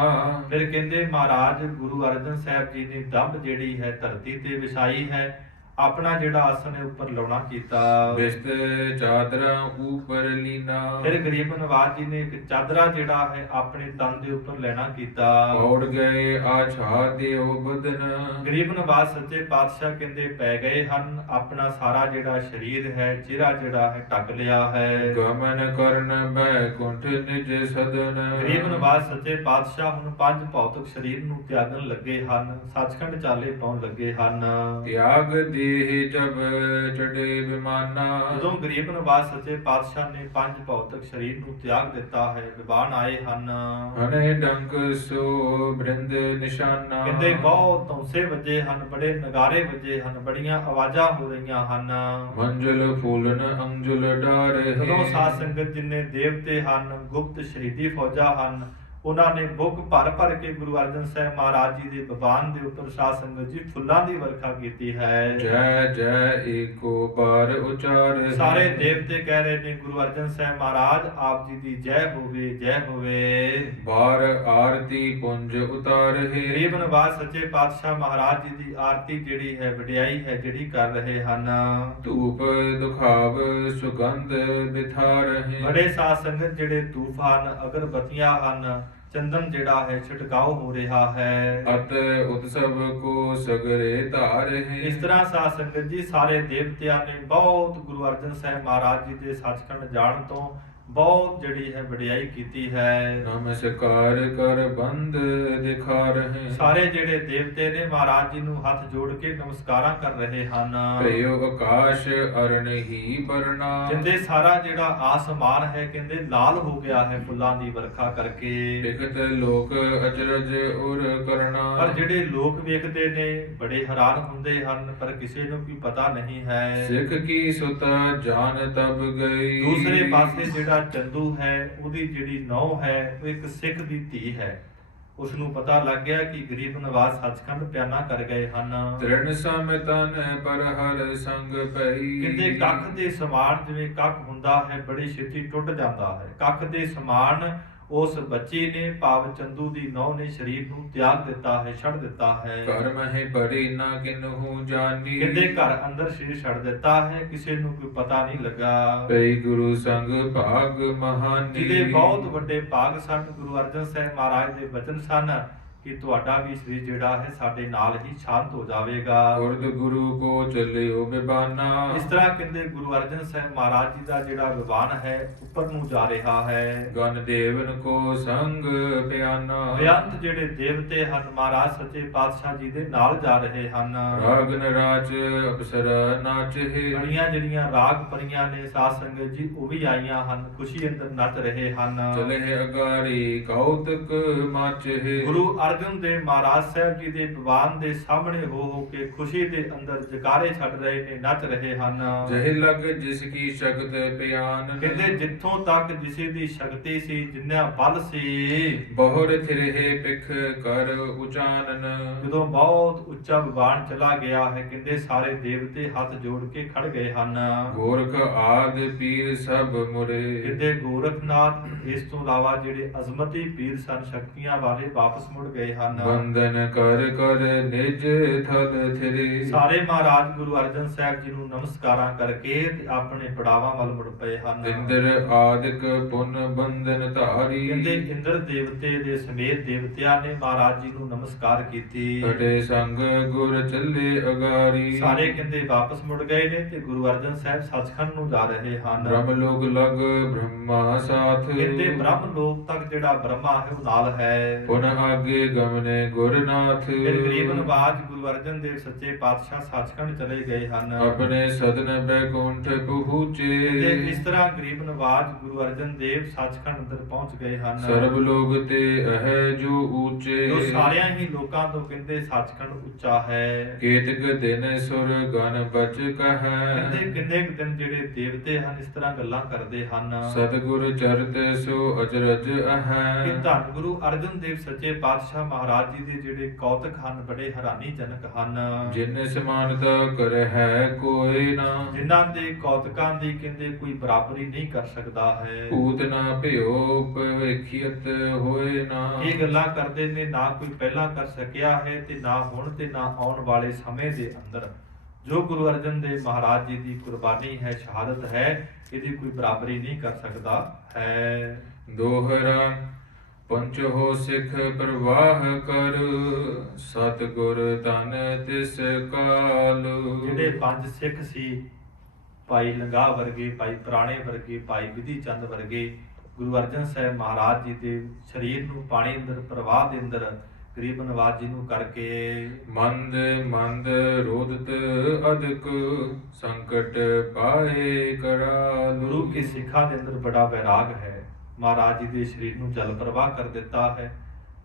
ਫਿਰ ਕਹਿੰਦੇ ਮਹਾਰਾਜ ਗੁਰੂ ਅਰਜਨ ਸਾਹਿਬ ਜੀ ਨੇ ਦੱਬ ਜਿਹੜੀ ਹੈ ਧਰਤੀ ਤੇ ਵਿਛਾਈ ਹੈ, ਆਪਣਾ ਜਿਹੜਾ ਆਸਨ ਹੈ ਉੱਪਰ ਲਾਉਣਾ ਕੀਤਾ। ਬਿਸਤ ਚਾਦਰਾਂ ਉਪਰ ਲੀਨਾ। ਫਿਰ ਗਰੀਬ ਨਵਾਜ ਜੀ ਨੇ ਇੱਕ ਚਾਦਰਾ ਜਿਹੜਾ ਹੈ ਆਪਣੇ ਤਨ ਦੇ ਉੱਪਰ ਲੈਣਾ ਕੀਤਾ। ਔੜ ਗਏ ਆਛਾ ਦਿਓ ਬਦਨ। ਗਰੀਬ ਨਵਾਜ ਸੱਚੇ ਪਾਤਸ਼ਾਹ ਕਹਿੰਦੇ ਪੈ ਗਏ ਹਨ, ਆਪਣਾ ਸਾਰਾ ਜਿਹੜਾ ਸਰੀਰ ਹੈ, ਚਿਹਰਾ ਜਿਹੜਾ ਹੈ ਢੱਕ ਲਿਆ ਹੈ। ਗਮਨ ਕਰਨ ਬੈਕੁੰਠ ਨਿਜ ਸਦਨ। ਗਰੀਬ ਨਵਾਜ ਸੱਚੇ ਪਾਤਸ਼ਾਹ ਹੁਣ ਪੰਜ ਭੌਤਿਕ ਸਰੀਰ ਨੂੰ ਤਿਆਗਣ ਲੱਗੇ ਹਨ, ਸੱਚਖੰਡ ਚਾਲੇ ਪਾਉਣ ਲੱਗੇ ਹਨ। ਤਿਆਗ ਦੇਹ ਜਬ ਚੜੇ ਵਿਮਾਨਾ। ਜਦੋਂ ਗਰੀਬ ਨਵਾਜ ਸੱਚੇ ਪਾਤਸ਼ਾਹ ਨੇ ਪੰਜ ਭੌਤਿਕ ਸਰੀਰ ਨੂੰ ਤਿਆਗ ਦਿੱਤਾ ਹੈ, ਵਿਵਾਨ ਆਏ ਹਨ। ਹਨੇ ਡੰਕ ਸੋ ਬ੍ਰਿੰਦ ਨਿਸ਼ਾਨਾ। ਕਹਿੰਦੇ ਬਹੁਤ ਧੌਂਸੇ ਵੱਜੇ ਹਨ, ਬੜੇ ਨਗਾਰੇ ਵੱਜੇ ਹਨ, ਬੜੀਆਂ ਆਵਾਜ਼ਾਂ ਹੋ ਰਹੀਆਂ ਹਨ। ਮੰਜ਼ਲ ਫੂਲਨ ਅੰਜੁਲ ਡਾਰੇ। ਜਦੋਂ ਸਾਧ ਸੰਗਤ ਜਿੰਨੇ ਦੇਵਤੇ ਹਨ, ਗੁਪਤ ਸ਼ਹੀਦੀ ਫੌਜਾਂ ਹਨ, ਉਹਨਾਂ ਨੇ ਬੁੱਕ ਭਰ ਭਰ ਕੇ ਗੁਰੂ ਅਰਜਨ ਸਾਹਿਬ ਮਹਾਰਾਜ ਜੀ ਦੇ ਵਿਵਾਨ ਦੇ ਉੱਪਰ ਸਾਧ ਸੰਗਤ ਜੀ ਫੁੱਲਾਂ ਦੀ ਵਰਖਾ ਕੀਤੀ ਹੈ। ਜੈ ਜੈ ਏਕੋ ਬਾਰ ਉਚਾਰ। ਸਾਰੇ ਦੇਵਤੇ ਕਹਿ ਰਹੇ ਨੇ ਗੁਰੂ ਅਰਜਨ ਸਾਹਿਬ ਮਹਾਰਾਜ ਆਪ ਜੀ ਦੀ ਜੈ ਹੋਵੇ, ਜੈ ਹੋਵੇ। ਬਾਰ ਆਰਤੀ ਪੁੰਜ ਉਤਾਰੇ। ਗਰੀਬ ਨਵਾਜ ਸੱਚੇ ਪਾਤਸ਼ਾਹ ਮਹਾਰਾਜ ਜੀ ਦੀ ਆਰਤੀ ਜਿਹੜੀ ਹੈ, ਵਡਿਆਈ ਹੈ, ਜਿਹੜੀ ਕਰ ਰਹੇ ਹਨ। ਧੂਪ ਦੁਖਾਵ ਸੁਗੰਧ ਬਿਥਾ ਰਹੇ। ਬੜੇ ਸਾਧ ਸੰਗਤ ਜਿਹੜੇ ਧੂਪ ਹਨ, ਅਗਰਬੱਤੀਆਂ ਹਨ, ਚੰਦਨ ਜਿਹੜਾ ਹੈ ਛਿੜਕਾਓ ਹੋ ਰਿਹਾ ਹੈ। ਅਤ ਉਤਸਵ ਕੋ ਸਗਰੇ ਧਾਰੇ। ਇਸ ਤਰ੍ਹਾਂ ਸਾਧ ਸੰਗਤ ਜੀ ਸਾਰੇ ਦੇਵਤਿਆਂ ਨੇ ਬਹੁਤ ਗੁਰੂ ਅਰਜਨ ਸਾਹਿਬ ਮਹਾਰਾਜ ਜੀ ਦੇ ਸੱਚਖੰਡ ਜਾਣ ਤੋਂ ਬਹੁਤ ਜਿਹੜੀ ਹੈ ਵਡਿਆਈ ਕੀਤੀ ਹੈ। ਨਮਸਕਾਰ ਕਰ ਬੰਦ ਦਿਖਾ ਰਹੇ। ਸਾਰੇ ਜਿਹੜੇ ਦੇਵਤੇ ਨੇ ਮਹਾਰਾਜ ਜੀ ਨੂੰ ਹੱਥ ਜੋੜ ਕੇ ਨਮਸਕਾਰਾਂ ਕਰ ਰਹੇ ਹਨ। ਭਇਓ ਆਕਾਸ਼ ਅਰਣ ਹੀ ਬਰਨਾ। ਕਹਿੰਦੇ ਸਾਰਾ ਜਿਹੜਾ ਆਸਮਾਨ ਹੈ ਕਹਿੰਦੇ ਲਾਲ ਹੋ ਗਿਆ ਹੈ ਫੁੱਲਾਂ ਦੀ ਵਰਖਾ ਕਰਕੇ। ਲਿਖਤ ਲੋਕ ਅਚਰਜ ਉਰ ਕਰਨਾ। ਪਰ ਜਿਹੜੇ ਲੋਕ ਵੇਖਦੇ ਨੇ ਬੜੇ ਹੈਰਾਨ ਹੁੰਦੇ ਹਨ, ਪਰ ਕਿਸੇ ਨੂੰ ਵੀ ਪਤਾ ਨਹੀਂ ਹੈ। ਸਿੱਖ ਕੀ ਸੁਤਾ ਜਾਨ ਤਬ ਗਈ। ਦੂਸਰੇ ਪਾਸੇ ਜਿਹੜਾ ਚੰਦੂ ਹੈ, ਉਹਦੀ ਜਿਹੜੀ ਨੌ ਹੈ, ਉਹ ਇੱਕ ਸਿੱਖ ਦੀ ਧੀ ਹੈ। ਉਸ ਨੂੰ ਪਤਾ ਲੱਗ ਗਿਆ ਕਿ ਗਰੀਬ ਨਵਾਜ ਸੱਚਖੰਡ ਪਿਆਨਾ ਕਰ ਗਏ ਹਨ। ਤ੍ਰਿਣ ਸਮਤਨ ਪਰ ਹਰ ਸੰਗ ਪਈ। ਕਹਿੰਦੇ ਕੱਖ ਦੇ ਸਮਾਨ, ਜਿਵੇਂ ਕੱਖ ਹੁੰਦਾ ਹੈ ਬੜੀ ਛੇਤੀ ਟੁੱਟ ਜਾਂਦਾ ਹੈ, ਕੱਖ ਦੇ ਸਮਾਨ ਉਸ ਬੱਚੀ ਨੇ ਭਾਵ ਚੰਦੂ ਦੀ ਨੌ ਨੇ ਸਰੀਰ ਨੂੰ ਤਿਆਗ ਦਿੱਤਾ ਹੈ, ਛੱਡ ਦਿੱਤਾ ਹੈ। ਘਰ ਮਹਿ ਪਰੀ ਨਾ ਕਿਨਹੂ ਜਾਨੀ। ਕਹਿੰਦੇ ਘਰ ਅੰਦਰ ਸਰੀਰ ਛੱਡ ਦਿੱਤਾ ਹੈ, ਕਿਸੇ ਨੂੰ ਕੋਈ ਪਤਾ ਨਹੀਂ ਲੱਗਾ। ਪਈ ਗੁਰੂ ਸੰਗ ਭਾਗ ਮਹਾਨੀ। ਜਿਹਦੇ ਬਹੁਤ ਵੱਡੇ ਭਾਗ ਸਨ, ਗੁਰੂ ਅਰਜਨ ਸਾਹਿਬ ਮਹਾਰਾਜ ਦੇ ਬਚਨ ਸਨ ਕਿ ਤੁਹਾਡਾ ਵੀ ਸਰੀਰ ਜਿਹੜਾ ਹੈ ਸਾਡੇ ਨਾਲ ਹੀ ਸ਼ਾਂਤ ਹੋ ਜਾਵੇਗਾ। ਉਰਦ ਗੁਰੂ ਕੋ ਚੱਲਿਓ ਬਿਬਾਨਾ। ਇਸ ਤਰ੍ਹਾਂ ਕਹਿੰਦੇ ਗੁਰੂ ਅਰਜਨ ਸਾਹਿਬ ਮਹਾਰਾਜ ਜੀ ਦਾ ਜਿਹੜਾ ਵਿਵਾਨ ਹੈ ਉੱਪਰ ਨੂੰ ਜਾ ਰਿਹਾ ਹੈ। ਗਨ ਦੇਵਨ ਕੋ ਸੰਗ ਪਿਆਨਾ। ਬੇਅੰਤ ਜਿਹੜੇ ਦੇਵਤੇ ਹਨ ਮਹਾਰਾਜ ਸੱਚੇ ਪਾਤਸ਼ਾਹ ਜੀ ਦੇ ਨਾਲ ਜਾ ਰਹੇ ਹਨ। ਰਾਗਨ ਰਾਜ ਅਪਸਰ ਨਾਚੇ। ਬੜੀਆਂ ਜਿਹੜੀਆਂ ਰਾਗ ਪਰੀਆਂ ਨੇ ਸਾਧ ਸੰਗਤ ਜੀ ਉਹ ਵੀ ਆਈਆਂ ਹਨ, ਖੁਸ਼ੀ ਅੰਦਰ ਨੱਚ ਰਹੇ ਹਨ। ਚਲੇ ਅਗਾਰੀ ਕੌਤਕ ਮਾਚੇ। ਗੁਰੂ ਅਰਜਨ ਦੇਵ ਮਹਾਰਾਜ ਸਾਹਿਬ ਜੀ ਦੇ ਵਿਵਾਨ ਦੇ ਸਾਹਮਣੇ ਹੋ ਕੇ ਖੁਸ਼ੀ ਦੇ ਅੰਦਰ ਜਕਾਰੇ ਛੱਡ ਰਹੇ ਨੇ, ਨੱਚ ਰਹੇ ਹਨ। ਜਹ ਲਗ ਜਿਸ ਕੀ ਸ਼ਕਤ ਪਿਆਨ। ਕਹਿੰਦੇ ਜਿੱਥੋਂ ਤੱਕ ਜਿਸੇ ਦੀ ਸ਼ਕਤੀ ਸੀ, ਜਿੰਨਾ ਬਲ ਸੀ, ਬਹੁਰ ਥਿਰਹਿ ਪਿਖ ਕਰ ਉਚਾਨਨ। ਜਦੋਂ ਬਹੁਤ ਉੱਚਾ ਵਿਵਾਨ ਚਲਾ ਗਿਆ ਹੈ, ਕਹਿੰਦੇ ਸਾਰੇ ਦੇਵਤੇ ਹੱਥ ਜੋੜ ਕੇ ਖੜ ਗਏ ਹਨ। ਗੋਰਖ ਆਦ ਪੀਰ ਸਭ ਮੁਰੇ। ਕਹਿੰਦੇ ਗੋਰਖਨਾਥ ਇਸ ਤੋਂ ਇਲਾਵਾ ਜਿਹੜੇ ਅਜ਼ਮਤੀ ਪੀਰ ਸਨ, ਸ਼ਕਤੀਆਂ ਵਾਲੇ ਵਾਪਸ ਮੁੜ ਗਏ ਗਏ ਹਨ। ਬੰਦਨ ਕਰ ਕਰ ਨਿਜ ਥਲ ਥਿਰੇ। ਸਾਰੇ ਮਹਾਰਾਜ ਗੁਰੂ ਅਰਜਨ ਸਾਹਿਬ ਜੀ ਨੂੰ ਨਮਸਕਾਰਾਂ ਕਰਕੇ ਤੇ ਆਪਣੇ ਪੜਾਵਾਂ ਵੱਲ ਮੁੜ ਪਏ ਹਨ। ਇੰਦਰ ਆਦਿਕ ਪੁਨ ਬੰਦਨ ਧਾਰੀ। ਕਹਿੰਦੇ ਇੰਦਰ ਦੇਵਤੇ ਦੇ ਸਮੇਤ ਦੇਵਤਿਆਂ ਨੇ ਮਹਾਰਾਜ ਜੀ ਨੂੰ ਨਮਸਕਾਰ ਕੀਤੀ। ਕਟੇ ਸੰਗ ਗੁਰ ਚੱਲੇ ਅਗਾਰੀ। ਸਾਰੇ ਕਹਿੰਦੇ ਵਾਪਸ ਮੁੜ ਗਏ ਨੇ ਤੇ ਗੁਰੂ ਅਰਜਨ ਸਾਹਿਬ ਸੱਚਖੰਡ ਨੂੰ ਜਾ ਰਹੇ ਹਨ। ਬ੍ਰਹਮ ਲੋਕ ਲਗ ਬ੍ਰਹਮਾ ਸਾਥ। ਕਹਿੰਦੇ ਬ੍ਰਹਮ ਲੋਕ ਤੱਕ ਜਿਹੜਾ ਬ੍ਰਹਮਾ ਹੈ ਉਹ ਨਾਲ ਹੈ। ਪੁਨ ਆਗੇ ਗਮਨੇ ਗੁਰਨਾਥ। ਫਿਰ ਗਰੀਬ ਨਵਾਜ ਗੁਰੂ ਅਰਜਨ ਦੇਵ ਸੱਚੇ ਪਾਤਸ਼ਾਹ ਸੱਚਖੰਡ ਚਲੇ ਗਏ ਹਨ। ਆਪਣੇ ਸਦਨ ਬੈਕੁੰਠ ਪਹੁੰਚੇ। ਕਹਿੰਦੇ ਇਸ ਤਰ੍ਹਾਂ ਗਰੀਬ ਨਵਾਜ ਗੁਰੂ ਅਰਜਨ ਦੇਵ ਸੱਚਖੰਡ ਅੰਦਰ ਪਹੁੰਚ ਗਏ ਹਨ। ਸਰਬ ਲੋਗ ਤੇ ਅਹ ਜੋ ਊਚੇ। ਜੋ ਸਾਰਿਆਂ ਹੀ ਲੋਕਾਂ ਤੋਂ ਕਹਿੰਦੇ ਸੱਚਖੰਡ ਉੱਚਾ ਹੈ। ਕੇਤਕ ਦਿਨ ਸੁਰ ਗਨ ਬਚ ਕਹੈ। ਕਹਿੰਦੇ ਕਿੰਨੇ ਕੁ ਦਿਨ ਜਿਹੜੇ ਦੇਵਤੇ ਹਨ ਇਸ ਤਰ੍ਹਾਂ ਗੱਲਾਂ ਕਰਦੇ ਹਨ। ਸਤਿਗੁਰ ਚਰਤ ਸੋ ਅਚਰਜ ਕਿ ਅਹੈ। ਧੰਨ ਗੁਰੂ ਅਰਜਨ ਦੇਵ ਸੱਚੇ ਪਾਤਸ਼ਾਹ ਮਹਾਰਾਜ ਜੀ ਦੇ ਜਿਹੜੇ ਕੌਤਕ ਹਨ ਬੜੇ ਹੈਰਾਨੀਜਨਕ ਹਨ। ਜਿਨ ਸਮਾਨਤਾ ਕਰ ਹੈ ਕੋਈ ਨਾ। ਜਿਨ੍ਹਾਂ ਦੇ ਕੌਤਕਾਂ ਦੀ ਕਹਿੰਦੇ ਕੋਈ ਬਰਾਬਰੀ ਨਹੀਂ ਕਰ ਸਕਦਾ ਹੈ। ਭੂਤ ਨਾ ਭਿਓ ਭਵਿਖਿਅਤ ਹੋਏ ਨਾ। ਇਹ ਗੱਲਾਂ ਕਰਦੇ ਨੇ ਨਾ ਕੋਈ ਪਹਿਲਾਂ ਕਰ ਸਕਿਆ ਹੈ ਤੇ ਨਾ ਹੁਣ ਤੇ ਨਾ ਆਉਣ ਵਾਲੇ ਸਮੇਂ ਦੇ ਅੰਦਰ। ਜੋ ਗੁਰੂ ਅਰਜਨ ਦੇਵ ਮਹਾਰਾਜ ਜੀ ਦੀ ਕੁਰਬਾਨੀ ਹੈ, ਸ਼ਹਾਦਤ ਹੈ, ਇਹਦੀ ਕੋਈ ਬਰਾਬਰੀ ਨਹੀਂ ਕਰ ਸਕਦਾ ਹੈ। ਦੋਹਰਾ ਪੰਚੋ ਸਿੱਖ ਪ੍ਰਵਾਹ ਕਰ। ਸਤਿਗੁਰ ਤਨ ਤਿਸ ਕਾਲ। ਜਿਹੜੇ ਪੰਜ ਸਿੱਖ ਸੀ, ਭਾਈ ਲੰਗਾ ਵਰਗੇ, ਭਾਈ ਪੁਰਾਣੇ ਵਰਗੇ, ਭਾਈ ਵਿਧੀ ਚੰਦ ਵਰਗੇ, ਗੁਰੂ ਅਰਜਨ ਸਾਹਿਬ ਮਹਾਰਾਜ ਜੀ ਦੇ ਸਰੀਰ ਨੂੰ ਪਾਣੀ ਅੰਦਰ ਪ੍ਰਵਾਹ ਦੇ ਅੰਦਰ ਗਰੀਬ ਨਵਾਜ ਜੀ ਨੂੰ ਕਰਕੇ ਮੰਦ ਮੰਦ ਰੋਦਤ ਅਦਕ ਸੰਕਟ ਪਾਏ ਕਰਾਲ। ਗੁਰੂ ਕੇ ਸਿੱਖਾਂ ਦੇ ਅੰਦਰ ਬੜਾ ਵੈਰਾਗ ਹੈ। ਮਹਾਰਾਜ ਜੀ ਦੇ ਸਰੀਰ ਨੂੰ ਜਲ ਪ੍ਰਵਾਹ ਕਰ ਦਿੱਤਾ ਹੈ,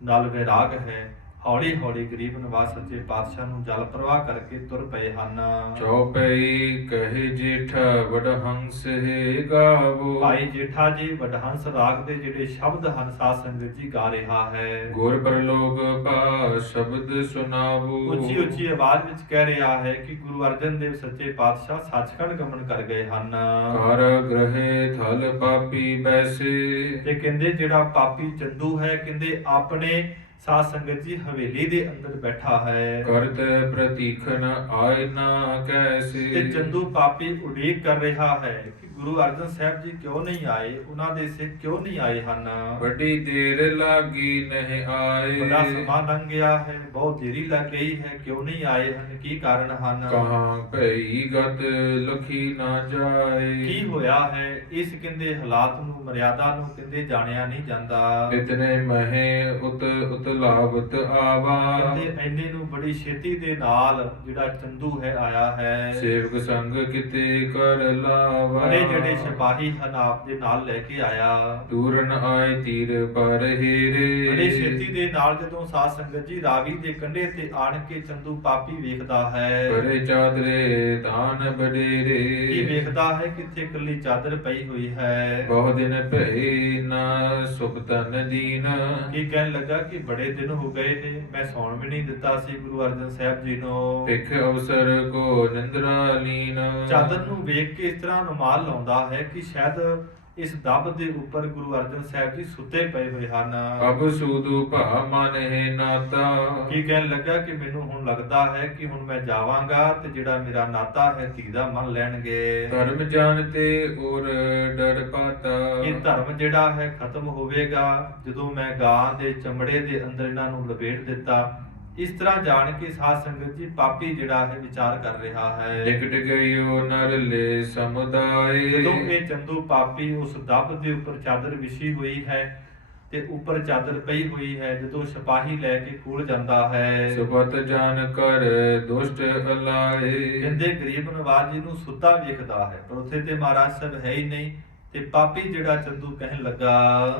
ਨਾਲ ਵੈਰਾਗ ਹੈ। ਹੌਲੀ ਹੌਲੀ ਗਰੀਬ ਨਵਾਜ ਸੱਚੇ ਪਾਤਸ਼ਾਹ ਨੂੰ ਜਲ ਪ੍ਰਵਾਹ ਕਰਕੇ ਤੁਰ ਪਏ ਹਨ। ਚੌਪਈ ਕਹੇ ਜੇਠਾ ਵਡਹੰਸ ਹੈ ਗਾਵੋ। ਭਾਈ ਜੇਠਾ ਜੀ ਵਡਹੰਸ ਰਾਗ ਦੇ ਜਿਹੜੇ ਸ਼ਬਦ ਹਨ ਸਾਧ ਸੰਗਤ ਜੀ ਗਾ ਰਿਹਾ ਹੈ। ਗੁਰ ਪਰਲੋਕ ਪਾ ਸ਼ਬਦ ਸੁਨਾਵੋ। ਉੱਚੀ ਉੱਚੀ ਆਵਾਜ਼ ਵਿੱਚ ਕਹਿ ਰਿਹਾ ਹੈ ਕਿ ਗੁਰੂ ਅਰਜਨ ਦੇਵ ਸੱਚੇ ਪਾਤਸ਼ਾਹ ਸੱਚਖੰਡ ਗਮਨ ਕਰ ਗਏ ਹਨ। ਕਰ ਗ੍ਰਹਿ ਥਲ ਪਾਪੀ ਬੈਸੇ। ਤੇ ਕਹਿੰਦੇ ਜਿਹੜਾ ਪਾਪੀ ਚੰਦੂ ਹੈ ਕਹਿੰਦੇ ਆਪਣੇ ਸਾਧ ਸੰਗਤ ਜੀ ਹਵੇਲੀ ਦੇ ਅੰਦਰ ਬੈਠਾ ਹੈ। ਕਰਤ ਪ੍ਰਤੀਖਨ ਆਇ ਨਾ ਕੈਸੇ। ਤੇ ਚੰਦੂ ਪਾਪੀ ਉਡੀਕ ਕਰ ਰਿਹਾ ਹੈ ਕਿ ਗੁਰੂ ਅਰਜਨ ਸਾਹਿਬ ਜੀ ਕਿਉਂ ਨਹੀਂ ਆਏ, ਉਹਨਾਂ ਦੇ ਸਿੱਖ ਕਿਉਂ ਨਹੀਂ ਆਏ ਹਨ। ਵੱਡੀ ਦੇਰ ਲਾਗੀ ਨਹੀਂ ਆਏ। ਬੜਾ ਸਮਾਂ ਲੰਘ ਗਿਆ ਹੈ, ਬਹੁਤ ਦੇਰੀ ਲੱਗ ਗਈ ਹੈ, ਕਿਉਂ ਨਹੀਂ ਆਏ ਹਨ, ਕੀ ਕਾਰਨ ਹਨ। ਕਹਾਂ ਭਈ ਗਤ ਲਖੀ ਨਾ ਜਾਏ। ਕੀ ਹੋਇਆ ਹੈ, ਇਸ ਕਹਿੰਦੇ ਹਾਲਾਤ ਨੂੰ, ਮਰਿਆਦਾ ਨੂੰ ਕਹਿੰਦੇ ਜਾਣਿਆ ਨਹੀਂ ਜਾਂਦਾ। ਇਤਨੇ ਮਹੇ ਉਤਲਾਵਤ ਆਵਾ। ਕਹਿੰਦੇ ਐਨੇ ਨੂੰ ਬੜੀ ਛੇਤੀ ਦੇ ਨਾਲ ਜਿਹੜਾ ਚੰਦੂ ਹੈ ਆਇਆ ਹੈ। ਸੇਵਕ ਸੰਗ ਕਿਤੇ ਕਰ ਲਾਵਾ। ਬੜੇ ਜਿਹੜੇ ਸਿਪਾਹੀ ਹਨ ਆਪ ਦੇ ਨਾਲ ਲੈ ਕੇ ਆਇਆ। ਦੂਰਨ ਆਏ ਤੀਰ ਪਰ ਹੀਰੇ। ਬੜੇ ਛੇਤੀ ਦੇ ਨਾਲ ਜਦੋਂ ਸਾਧ ਸੰਗਤ ਜੀ ਰਾਵੀ ਦੇ ਕੰਢੇ ਤੇ ਆਣ ਕੇ ਚੰਦੂ ਪਾਪੀ ਵੇਖਦਾ ਹੈ। ਬੜੇ ਚਾਦਰੇ ਤਾਨ ਬਡੇਰੇ। ਕੀ ਵੇਖਦਾ ਹੈ ਕਿੱਥੇ ਇਕੱਲੀ ਚਾਦਰ ਪਈ ਹੋਈ ਹੈ। ਬਹੁ ਦਿਨ ਭਈ ਨਾ ਸੁਪਤਨ ਦੀਨ। ਕੀ ਕਹਿਣ ਲੱਗਾ ਕਿ ਬੜੇ ਦਿਨ ਹੋ ਗਏ ਨੇ, ਮੈਂ ਸੌਣ ਵੀ ਨਹੀਂ ਦਿੱਤਾ ਸੀ ਗੁਰੂ ਅਰਜਨ ਸਾਹਿਬ ਜੀ ਨੂੰ। ਭਿਖ ਅਵਸਰ ਕੋ ਨਿੰਦਰਾ ਲੀਨ। ਚਾਦਰ ਨੂੰ ਵੇਖ ਕੇ ਇਸ ਤਰ੍ਹਾਂ ਅਨੁਮਾਨ ਲਾਉਂਦਾ ਹੈ ਕਿ ਸ਼ਾਇਦ ਇਸ ਦੱਬ ਦੇ ਉੱਪਰ ਗੁਰੂ ਅਰਜਨ ਸਾਹਿਬ ਜੀ ਸੁੱਤੇ ਪਏ ਹੋਏ ਹਨ। ਅਬ ਸੂਦੂ ਭਾ ਮਨ ਹੈ ਨਾਤਾ। ਕੀ ਕਹਿਣ ਲੱਗਾ ਕਿ ਮੈਨੂੰ ਹੁਣ ਲੱਗਦਾ ਹੈ ਕਿ ਹੁਣ ਮੈਂ ਜਾਵਾਂਗਾ ਤੇ ਜਿਹੜਾ ਮੇਰਾ ਨਾਤਾ ਹੈ ਧੀ ਦਾ ਮੰਨ ਲੈਣਗੇ। ਧਰਮ ਜਾਣਤੇ ਔਰ ਡਰ ਪਾਤਾ। ਇਹ ਧਰਮ ਜਿਹੜਾ ਹੈ ਖਤਮ ਹੋਵੇਗਾ ਜਦੋਂ ਮੈਂ ਗਾਂ ਦੇ ਚਮੜੇ ਦੇ ਅੰਦਰ ਇਹਨਾਂ ਨੂੰ ਲਪੇਟ ਦਿੱਤਾ। ਇਸ ਤਰ੍ਹਾਂ ਜਾਣ ਕੇ ਸਾਧ ਸੰਗਤ ਜੀ ਪਾਪੀ ਜਿਹੜਾ ਹੈ ਵਿਚਾਰ ਕਰ ਰਿਹਾ ਹੈ। ਨਿਕਟ ਗਇਓ ਨਰ ਲੈ ਸਮੁਦਾਇ। ਜਦੋਂ ਇਹ ਚੰਦੂ ਪਾਪੀ ਉਸ ਦੱਬ ਦੇ ਉੱਪਰ ਚਾਦਰ ਵਿਛੀ ਹੋਈ ਹੈ ਤੇ ਉੱਪਰ ਚਾਦਰ ਪਈ ਹੋਈ ਹੈ, ਜਦੋਂ ਸਿਪਾਹੀ ਲੈ ਕੇ ਕੋਲ ਜਾਂਦਾ ਹੈ। ਸੁਪਤ ਜਾਨ ਕਰ ਦੁਸ਼ਟ ਅਲਾਏ। ਕਹਿੰਦੇ ਗਰੀਬ ਨਵਾਜ ਜੀ ਨੂੰ ਸੁੱਤਾ ਵੇਖਦਾ ਹੈ ਪਰ ਉੱਥੇ ਤੇ ਮਹਾਰਾਜ ਸਾਹਿਬ ਹੈ ਹੀ ਨਹੀਂ। ਤੇ ਪਾਪੀ ਜਿਹੜਾ ਚੰਦੂ ਕਹਿਣ ਲੱਗਾ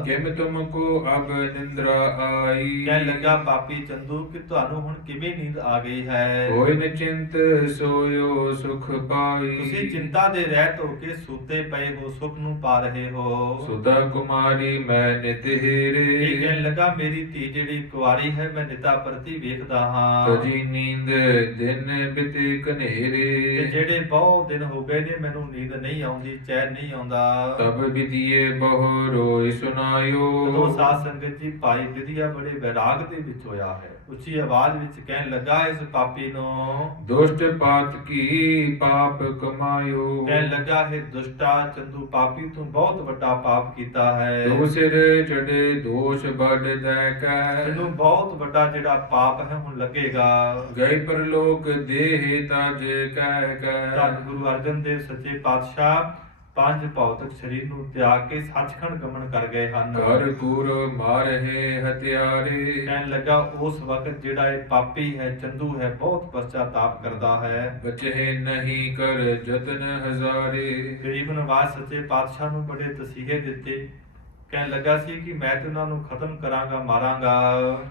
ਕਿਮ ਤੁਮਕੋ ਅਬ ਨਿੰਦਰਾ ਆਈ। ਕਹਿਣ ਲੱਗਾ ਪਾਪੀ ਚੰਦੂ ਕਿ ਤੁਹਾਨੂੰ ਹੁਣ ਕਿਵੇਂ ਨੀਂਦ ਆ ਗਈ ਹੈ। ਹੋਇ ਨਿਚਿੰਤ ਸੋਇਓ ਸੁਖ ਪਾਈ। ਤੁਸੀਂ ਚਿੰਤਾ ਦੇ ਰਹਿਤ ਹੋ ਕੇ ਸੁੱਤੇ ਪਏ ਹੋ, ਸੁਖ ਨੂੰ ਪਾ ਰਹੇ ਹੋ। ਸੁਦਾ ਕੁਮਾਰੀ ਮੈਂ ਨਿਤ ਇਹ ਹੀਰੇ। ਕਹਿਣ ਲੱਗਾ ਮੇਰੀ ਧੀ ਜਿਹੜੀ ਕੁਆਰੀ ਹੈ ਮੈਂ ਨਿਤਾ ਪ੍ਰਤੀ ਵੇਖਦਾ ਹਾਂ। ਤਜੀ ਨੀਂਦ ਦਿਨ ਬਿਤੇ ਕਨੇਰੇ। ਤੇ ਜਿਹੜੇ ਬਹੁਤ ਦਿਨ ਹੋ ਗਏ ਨੇ ਮੈਨੂੰ ਨੀਂਦ ਨਹੀਂ ਆਉਂਦੀ, ਚੈਨ ਨਹੀਂ ਆਉਂਦਾ। ਤਬ ਵਿਦੀਏ ਬਹੁ ਰੋਇ ਜਦੋਂ ਸੁਨਾਇਓ। ਸਾਧ ਸੰਗਤ ਜੀ ਭਾਈ ਵਿਦਿਆ ਬੜੇ ਵੈਰਾਗ ਦੇ ਵਿੱਚ ਹੋਇਆ ਹੈ, ਉੱਚੀ ਆਵਾਜ਼ ਵਿੱਚ ਕਹਿਣ ਲੱਗਾ ਇਸ ਪਾਪੀ ਨੂੰ, ਦੁਸ਼ਟ ਪਾਤ ਕੀ ਪਾਪ ਕਮਾਇਓ। ਕਹਿਣ ਲੱਗਾ ਹੈ ਦੁਸ਼ਟਾ ਚੰਦੂ ਪਾਪੀ ਤੂੰ ਬਹੁਤ ਵੱਡਾ ਪਾਪ ਕੀਤਾ ਹੈ, ਤੂੰ ਸਿਰ ਚੜੇ ਦੋਸ਼ ਵੱਡ ਦੈ ਕੈ। ਤੈਨੂੰ ਬਹੁਤ ਵੱਡਾ ਜਿਹੜਾ ਪਾਪ ਹੈ ਹੁਣ ਲੱਗੇਗਾ। ਗਏ ਪਰਲੋਕ ਦੇਹ ਤਜ ਕਹਿ ਕੈ। ਧੰਨ ਗੁਰੂ ਅਰਜਨ ਦੇਵ ਸੱਚੇ ਪਾਤਸ਼ਾਹ ਪੰਜ ਭੌਤਿਕ ਸਰੀਰ ਨੂੰ ਤਿਆਗ ਕੇ ਸੱਚਖੰਡ ਗਮਨ ਕਰ ਗਏ ਹਨ। ਘਰ ਕੂਰ ਮਾਰਹਿ ਹਥਿਆਰੇ। ਕਹਿਣ ਲੱਗਾ ਉਸ ਵਕਤ ਜਿਹੜਾ ਇਹ ਪਾਪੀ ਹੈ ਚੰਦੂ ਹੈ ਬਹੁਤ ਪਛਤਾਤਾਪ ਕਰਦਾ ਹੈ। ਬਚਹਿ ਨਹੀਂ ਕਰ ਜਤਨ ਹਜ਼ਾਰੇ। ਗਰੀਬ ਨਵਾਜ਼ ਸੱਚੇ ਪਾਤਸ਼ਾਹ ਨੂੰ ਬੜੇ ਤਸੀਹੇ ਦਿੱਤੇ, ਕਹਿਣ ਲੱਗਾ ਸੀ ਕਿ ਮੈਂ ਤੇ ਉਹਨਾਂ ਨੂੰ ਖਤਮ ਕਰਾਂਗਾ, ਮਾਰਾਂਗਾ।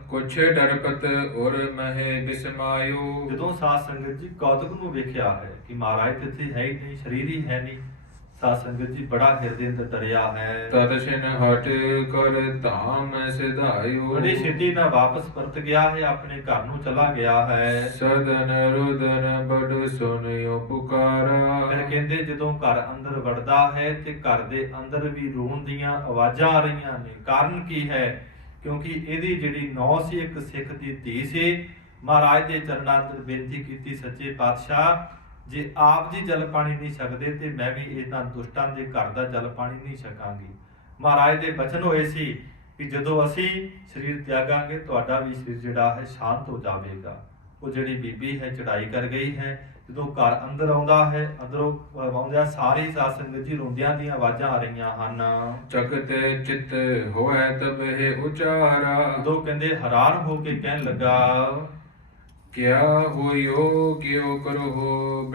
ਕੁਛ ਡਰਪਤ ਔਰ ਮਹਿ ਬਿਸਮਾਇਓ। ਜਦੋਂ ਸਾਧ ਸੰਗਤ ਜੀ ਕੌਤਕ ਨੂੰ ਵੇਖਿਆ ਹੈ ਕਿ ਮਹਾਰਾਜ ਤੇ ਇੱਥੇ ਹੈ ਹੀ ਨਹੀਂ, ਸਰੀਰ ਹੀ ਹੈ ਨਹੀਂ, ਸਾਧ ਸੰਗਤ ਜੀ ਬੜਾ ਹਿਰਦੇ ਅੰਦਰ ਡਰਿਆ ਹੈ। ਤਤ ਛਿਨ ਹਟ ਕਰ ਧਾਮ ਸਿਧਾਇਓ। ਬੜੀ ਛੇਤੀ ਨਾਲ ਵਾਪਸ ਪਰਤ ਗਿਆ ਹੈ, ਆਪਣੇ ਘਰ ਨੂੰ ਚਲਾ ਗਿਆ ਹੈ। ਸਦਨ ਰੁਦਨ ਬੜ ਸੁਨਿਓ ਪੁਕਾਰਾ। ਫਿਰ ਕਹਿੰਦੇ ਜਦੋਂ ਘਰ ਅੰਦਰ ਵੜਦਾ ਹੈ ਤੇ ਘਰ ਦੇ ਅੰਦਰ ਵੀ ਰੋਣ ਦੀਆਂ ਆਵਾਜ਼ਾਂ ਆ ਰਹੀਆਂ ਨੇ। ਕਾਰਨ ਕੀ ਹੈ? ਕਿਉਂਕਿ ਇਹਦੀ ਜਿਹੜੀ ਨੌ ਸੀ, ਇੱਕ ਸਿੱਖ ਦੀ ਧੀ ਸੀ। ਮਹਾਰਾਜ ਦੇ ਚਰਨਾਂ ਅੰਦਰ ਬੇਨਤੀ ਕੀਤੀ, ਸੱਚੇ ਪਾਤਸ਼ਾਹ ਜੇ ਆਪ ਜੀ ਜਲ ਪਾਣੀ ਨਹੀਂ ਛਕਦੇ ਤੇ ਮੈਂ ਵੀ ਇਹਨਾਂ ਦੁਸ਼ਟਾਂ ਦੇ ਘਰ ਦਾ ਜਲ ਪਾਣੀ ਨਹੀਂ ਛਕਾਂਗੀ। ਮਹਾਰਾਜ ਦੇ ਬਚਨ ਹੋਏ ਸੀ ਕਿ ਜਦੋਂ ਅਸੀਂ ਸਰੀਰ ਤਿਆਗਾਂਗੇ ਤੁਹਾਡਾ ਵੀ ਸਰੀਰ ਜਿਹੜਾ ਹੈ ਸ਼ਾਂਤ ਹੋ ਜਾਵੇਗਾ। ਉਹ ਜਿਹੜੀ ਬੀਬੀ ਹੈ ਚੜਾਈ ਕਰ ਗਈ ਹੈ, ਜਦੋਂ ਘਰ ਅੰਦਰ ਆਉਂਦਾ ਹੈ, ਅੰਦਰੋਂ ਆਉਂਦਿਆਂ ਸਾਰੀ ਸਾਧ ਸੰਗਤ ਜੀ ਰੋਂਦਿਆਂ ਦੀਆਂ ਆਵਾਜ਼ਾਂ ਆ ਰਹੀਆਂ ਹਨ। ਚਕਤ ਚਿਤ ਹੋਇ ਤਬਹਿ ਉਚਾਰਾ। ਜਦੋਂ ਕਹਿੰਦੇ ਹੈਰਾਨ ਹੋ ਕੇ ਕਹਿਣ ਲੱਗਾ, ਕਿਆ ਹੋਇਓ ਕਿਉ ਕਰੋ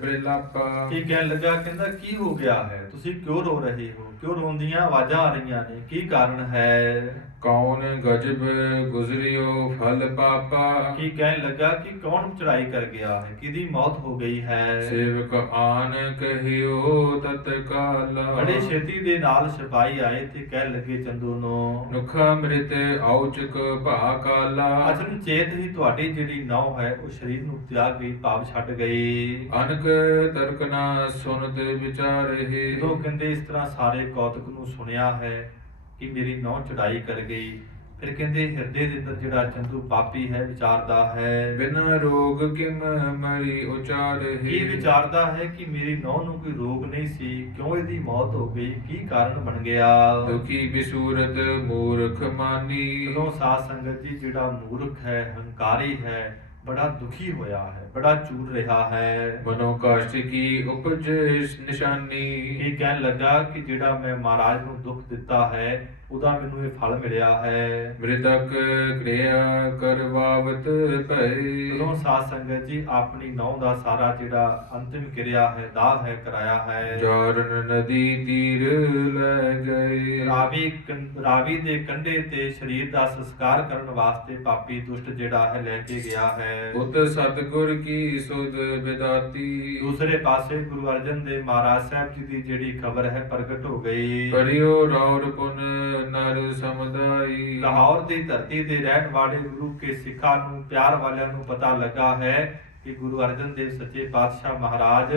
ਬ੍ਰਿਲਾਪਾ। ਕੀ ਕਹਿਣ ਲੱਗਾ? ਕਹਿੰਦਾ ਕੀ ਹੋ ਗਿਆ ਹੈ, ਤੁਸੀਂ ਕਿਉਂ ਰੋ ਰਹੇ ਹੋ, ਕਿਉਂ ਰੋਂਦੀਆਂ ਆਵਾਜ਼ਾਂ ਆ ਰਹੀਆਂ ਨੇ, ਕੀ ਕਾਰਨ ਹੈ? ਕੌਣ ਗਜਬ ਗੁਜ਼ਰਿਓ ਫਲ ਪਾਪਾ। ਕੀ ਕਹਿਣ ਲੱਗਾ ਕਿ ਕੌਣ ਚੜਾਈ ਕਰ ਗਿਆ ਹੈ, ਕਿਹਦੀ ਮੌਤ ਹੋ ਗਈ ਹੈ? ਸੇਵਕ ਆਨ ਕਹਿਓ ਤਤਕਾਲਾ। ਬੜੇ ਛੇਤੀ ਦੇ ਨਾਲ ਸਿਪਾਹੀ ਆਏ ਤੇ ਕਹਿਣ ਲੱਗੇ ਚੰਦੂ ਨੂੰ, ਨੁਖ ਅੰਮ੍ਰਿਤ ਔਚਕ ਭਾ ਕਾਲਾ। ਅਚਨ ਚੇਤ ਹੀ ਤੁਹਾਡੀ ਜਿਹੜੀ ਨੌ ਹੈ ਉਹ ਸਰੀਰ ਨੂੰ ਤਿਆਗ ਗਈ, ਭਾਵ ਛੱਡ ਗਈ। ਅਨਕ ਤਰਕ ਨਾ ਸੁਨਤ ਵਿਚਾਰਹਿ। ਜਦੋਂ ਕਹਿੰਦੇ ਇਸ ਤਰ੍ਹਾਂ ਸਾਰੇ ਕੌਤਕ ਨੂੰ ਸੁਣਿਆ ਹੈ ਕਿ ਮੇਰੀ ਨੌ ਚੜਾਈ ਕਰ ਗਈ, ਫਿਰ ਕਹਿੰਦੇ ਹਿਰਦੇ ਦੇ ਅੰਦਰ ਜਿਹੜਾ ਚੰਦੂ ਪਾਪੀ ਹੈ ਵਿਚਾਰਦਾ ਹੈ, ਬਿਨਾ ਰੋਗ ਕਿਮ ਮਰੀ ਉਚਾਰਹਿ। ਕੀ ਵਿਚਾਰਦਾ ਹੈ ਕਿ ਮੇਰੀ ਨੌ ਨੂੰ ਕੋਈ ਰੋਗ ਨਹੀਂ ਸੀ, ਕਿਉਂ ਇਹਦੀ ਮੌਤ ਹੋ ਗਈ, ਕੀ ਕਾਰਨ ਬਣ ਗਿਆ? ਦੁਖੀ ਬਿਸੂਰਤ ਮੂਰਖ ਮਾਨੀ। ਜਦੋਂ ਸਾਧ ਸੰਗਤ ਜੀ ਜਿਹੜਾ ਮੂਰਖ ਹੈ, ਹੰਕਾਰੀ ਹੈ, ਬੜਾ ਦੁਖੀ ਹੋਇਆ ਹੈ, ਬੜਾ ਚੂਰ ਰਿਹਾ ਹੈ। ਮਨੋ ਕਾਸ਼ਟ ਕੀ ਉਪਜ ਨਿਸ਼ਾਨੀ। ਇਹ ਕਹਿਣ ਲੱਗਾ ਕਿ ਜਿਹੜਾ ਮੈਂ ਮਹਾਰਾਜ ਨੂੰ ਦੁੱਖ ਦਿੱਤਾ ਹੈ ਉਹਦਾ ਮੈਨੂੰ ਇਹ ਫਲ ਮਿਲਿਆ ਹੈ। ਮ੍ਰਿਤਕ ਕਿਰਿਆ ਕਰਵਾਵਤ ਭਈ। ਜਦੋਂ ਸਾਧ ਸੰਗਤ ਜੀ ਆਪਣੀ ਨੌ ਦਾ ਸਾਰਾ ਜਿਹੜਾ ਅੰਤਿਮ ਕਿਰਿਆ ਹੈ, ਦਾਹ ਹੈ, ਕਰਾਇਆ ਹੈ। ਜਾਰਨ ਨਦੀ ਤੀਰ ਲੈ ਗਏ। ਰਾਵੀ ਦੇ ਕੰਢੇ ਤੇ ਸਰੀਰ ਦਾ ਸੰਸਕਾਰ ਕਰਨ ਵਾਸਤੇ ਪਾਪੀ ਦੁਸ਼ਟ ਜਿਹੜਾ ਹੈ ਲੈ ਕੇ ਗਿਆ ਹੈ। ਉਤ ਸਤਿਗੁਰ ਕੀ ਸੁਧ ਵਿਦਾਤੀ। ਦੂਸਰੇ ਪਾਸੇ ਗੁਰੂ ਅਰਜਨ ਦੇਵ ਮਹਾਰਾਜ ਸਾਹਿਬ ਜੀ ਦੀ ਜਿਹੜੀ ਖਬਰ ਹੈ ਪ੍ਰਗਟ ਹੋ ਗਈ। ਪਰਿਓ ਰੌਰ ਪੁਨ ਨਰ ਸਮੁਦਾਈ। ਲਾਹੌਰ ਦੀ ਧਰਤੀ ਤੇ ਰਹਿਣ ਵਾਲੇ ਗੁਰੂ ਕੇ ਸਿੱਖਾਂ ਨੂੰ, ਪਿਆਰ ਵਾਲਿਆਂ ਨੂੰ ਪਤਾ ਲੱਗਾ ਹੈ ਕਿ ਗੁਰੂ ਅਰਜਨ ਦੇਵ ਸੱਚੇ ਪਾਤਸ਼ਾਹ ਮਹਾਰਾਜ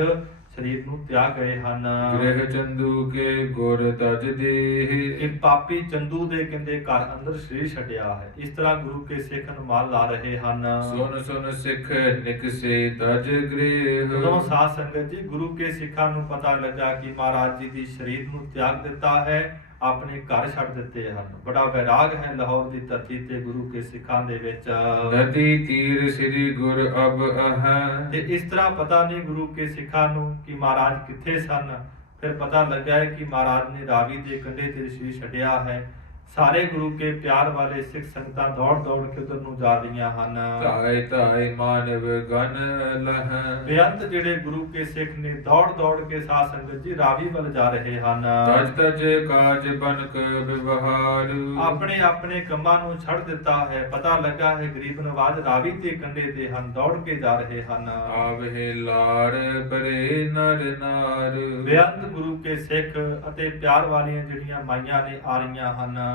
ਸਰੀਰ ਨੂੰ ਤਿਆਗ ਗਏ ਹਨ। ਗ੍ਰਹਿ ਚੰਦੂ ਕੇ ਗੁਰ ਤਜ ਦੇਹ। ਇਹ ਪਾਪੀ ਚੰਦੂ ਦੇ ਕਹਿੰਦੇ ਘਰ ਅੰਦਰ ਸਰੀਰ ਛੱਡਿਆ ਹੈ। ਇਸ ਤਰ੍ਹਾਂ ਗੁਰੂ ਕੇ ਸਿੱਖ ਅਨੁਮਾਨ ਲਾ ਰਹੇ ਹਨ। ਸੁਨ ਸੁਨ ਸਿੱਖ ਨਿਕਸੇ ਤਜ ਗ੍ਰਹਿ। ਜਦੋਂ ਸਾਧ ਸੰਗਤ ਜੀ ਗੁਰੂ ਕੇ ਸਿੱਖਾਂ ਨੂੰ ਪਤਾ ਲੱਗਾ ਕਿ ਮਹਾਰਾਜ ਜੀ ਦੀ ਸਰੀਰ ਨੂੰ ਤਿਆਗ ਦਿੱਤਾ ਹੈ, ਆਪਣੇ ਘਰ ਛੱਡ ਦਿੱਤੇ ਹਨ, ਬੜਾ ਵੈਰਾਗ ਹੈ ਲਾਹੌਰ ਦੀ ਧਰਤੀ ਤੇ ਗੁਰੂ ਕੇ ਸਿੱਖਾਂ ਦੇ ਵਿੱਚ। ਨਦੀ ਤੀਰ ਸ੍ਰੀ ਗੁਰ ਅਬ ਅਹ। ਤੇ ਇਸ ਤਰ੍ਹਾਂ ਪਤਾ ਨਹੀਂ ਗੁਰੂ ਕੇ ਸਿੱਖਾਂ ਨੂੰ ਕਿ ਮਹਾਰਾਜ ਕਿੱਥੇ ਸਨ। ਫਿਰ ਪਤਾ ਲੱਗਾ ਹੈ ਕਿ ਮਹਾਰਾਜ ਨੇ ਰਾਵੀ ਦੇ ਕੰਢੇ ਤੇ ਸਰੀਰ ਛੱਡਿਆ ਹੈ। ਸਾਰੇ ਗੁਰੂ ਕੇ ਪਿਆਰ ਵਾਲੇ ਸਿੱਖ ਸੰਗਤਾਂ ਦੌੜ ਦੌੜ ਕੇ ਉਧਰ ਨੂੰ ਜਾ ਰਹੀਆਂ ਹਨ। ਧਾਇ ਧਾਇ ਮਾਨਵ ਗਨ ਲਹ। ਬੇਅੰਤ ਜਿਹੜੇ ਗੁਰੂ ਕੇ ਸਿੱਖ ਨੇ ਦੌੜ ਦੌੜ ਕੇ ਸਾਧ ਸੰਗਤ ਜੀ ਰਾਵੀ ਵੱਲ ਜਾ ਰਹੇ ਹਨ। ਤਜ ਤਜ ਕਾਜ ਬਨਕ ਵਿਵਹਾਰ। ਆਪਣੇ ਆਪਣੇ ਕੰਮਾਂ ਨੂੰ ਛੱਡ ਦਿੱਤਾ ਹੈ। ਪਤਾ ਲੱਗਾ ਹੈ ਗਰੀਬ ਨਵਾਜ਼ ਰਾਵੀ ਦੇ ਕੰਢੇ ਤੇ ਹਨ, ਦੌੜ ਕੇ ਜਾ ਰਹੇ ਹਨ। ਆਵਹਿ ਲਾਰ ਪਰੇ ਨਰ ਨਾਰ। ਬੇਅੰਤ ਗੁਰੂ ਕੇ ਸਿੱਖ ਅਤੇ ਪਿਆਰ ਵਾਲੀਆਂ ਜਿਹੜੀਆਂ ਮਾਈਆਂ ਨੇ ਆ ਰਹੀਆਂ ਹਨ।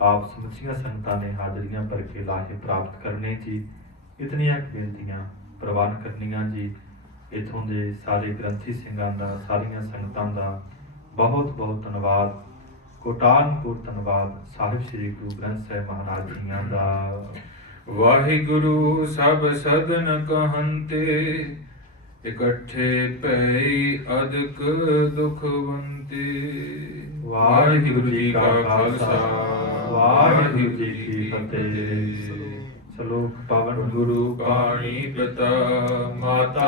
ਆਪ ਸਮੁੱਚੀਆਂ ਸੰਗਤਾਂ ਨੇ ਹਾਜ਼ਰੀਆਂ ਭਰ ਕੇ ਲਾਹੇ ਪ੍ਰਾਪਤ ਕਰਨੇ ਜੀ। ਇਤਨੀਆਂ ਕੁ ਬੇਨਤੀਆਂ ਪ੍ਰਵਾਨ ਕਰਨੀਆਂ ਜੀ। ਇੱਥੋਂ ਦੇ ਸਾਰੇ ਗ੍ਰੰਥੀ ਸਿੰਘਾਂ ਦਾ, ਸਾਰੀਆਂ ਸੰਗਤਾਂ ਦਾ ਬਹੁਤ ਬਹੁਤ ਧੰਨਵਾਦ। ਕੋਟਾਨਕੋਟ ਧੰਨਵਾਦ ਸਾਹਿਬ ਸ੍ਰੀ ਗੁਰੂ ਗ੍ਰੰਥ ਸਾਹਿਬ ਮਹਾਰਾਜ ਜੀਆਂ ਦਾ। ਵਾਹਿਗੁਰੂ ਸਭ ਸਦਨ ਕਹੰਤੇ, ਇਕੱਠੇ ਪਈ ਅਦਕ ਦੁਖਵੰਤੇ। ਵਾਹਿਗੁਰੂ ਜੀ ਕਾ ਖਾਲਸਾ, ਵਾਹਿਗੁਰੂ ਜੀ ਕੀ ਫਤਿਹ। ਸ਼ਲੋਕ ਪਵਨ ਗੁਰੂ ਪਾਣੀ ਪਿਤਾ ਮਾਤਾ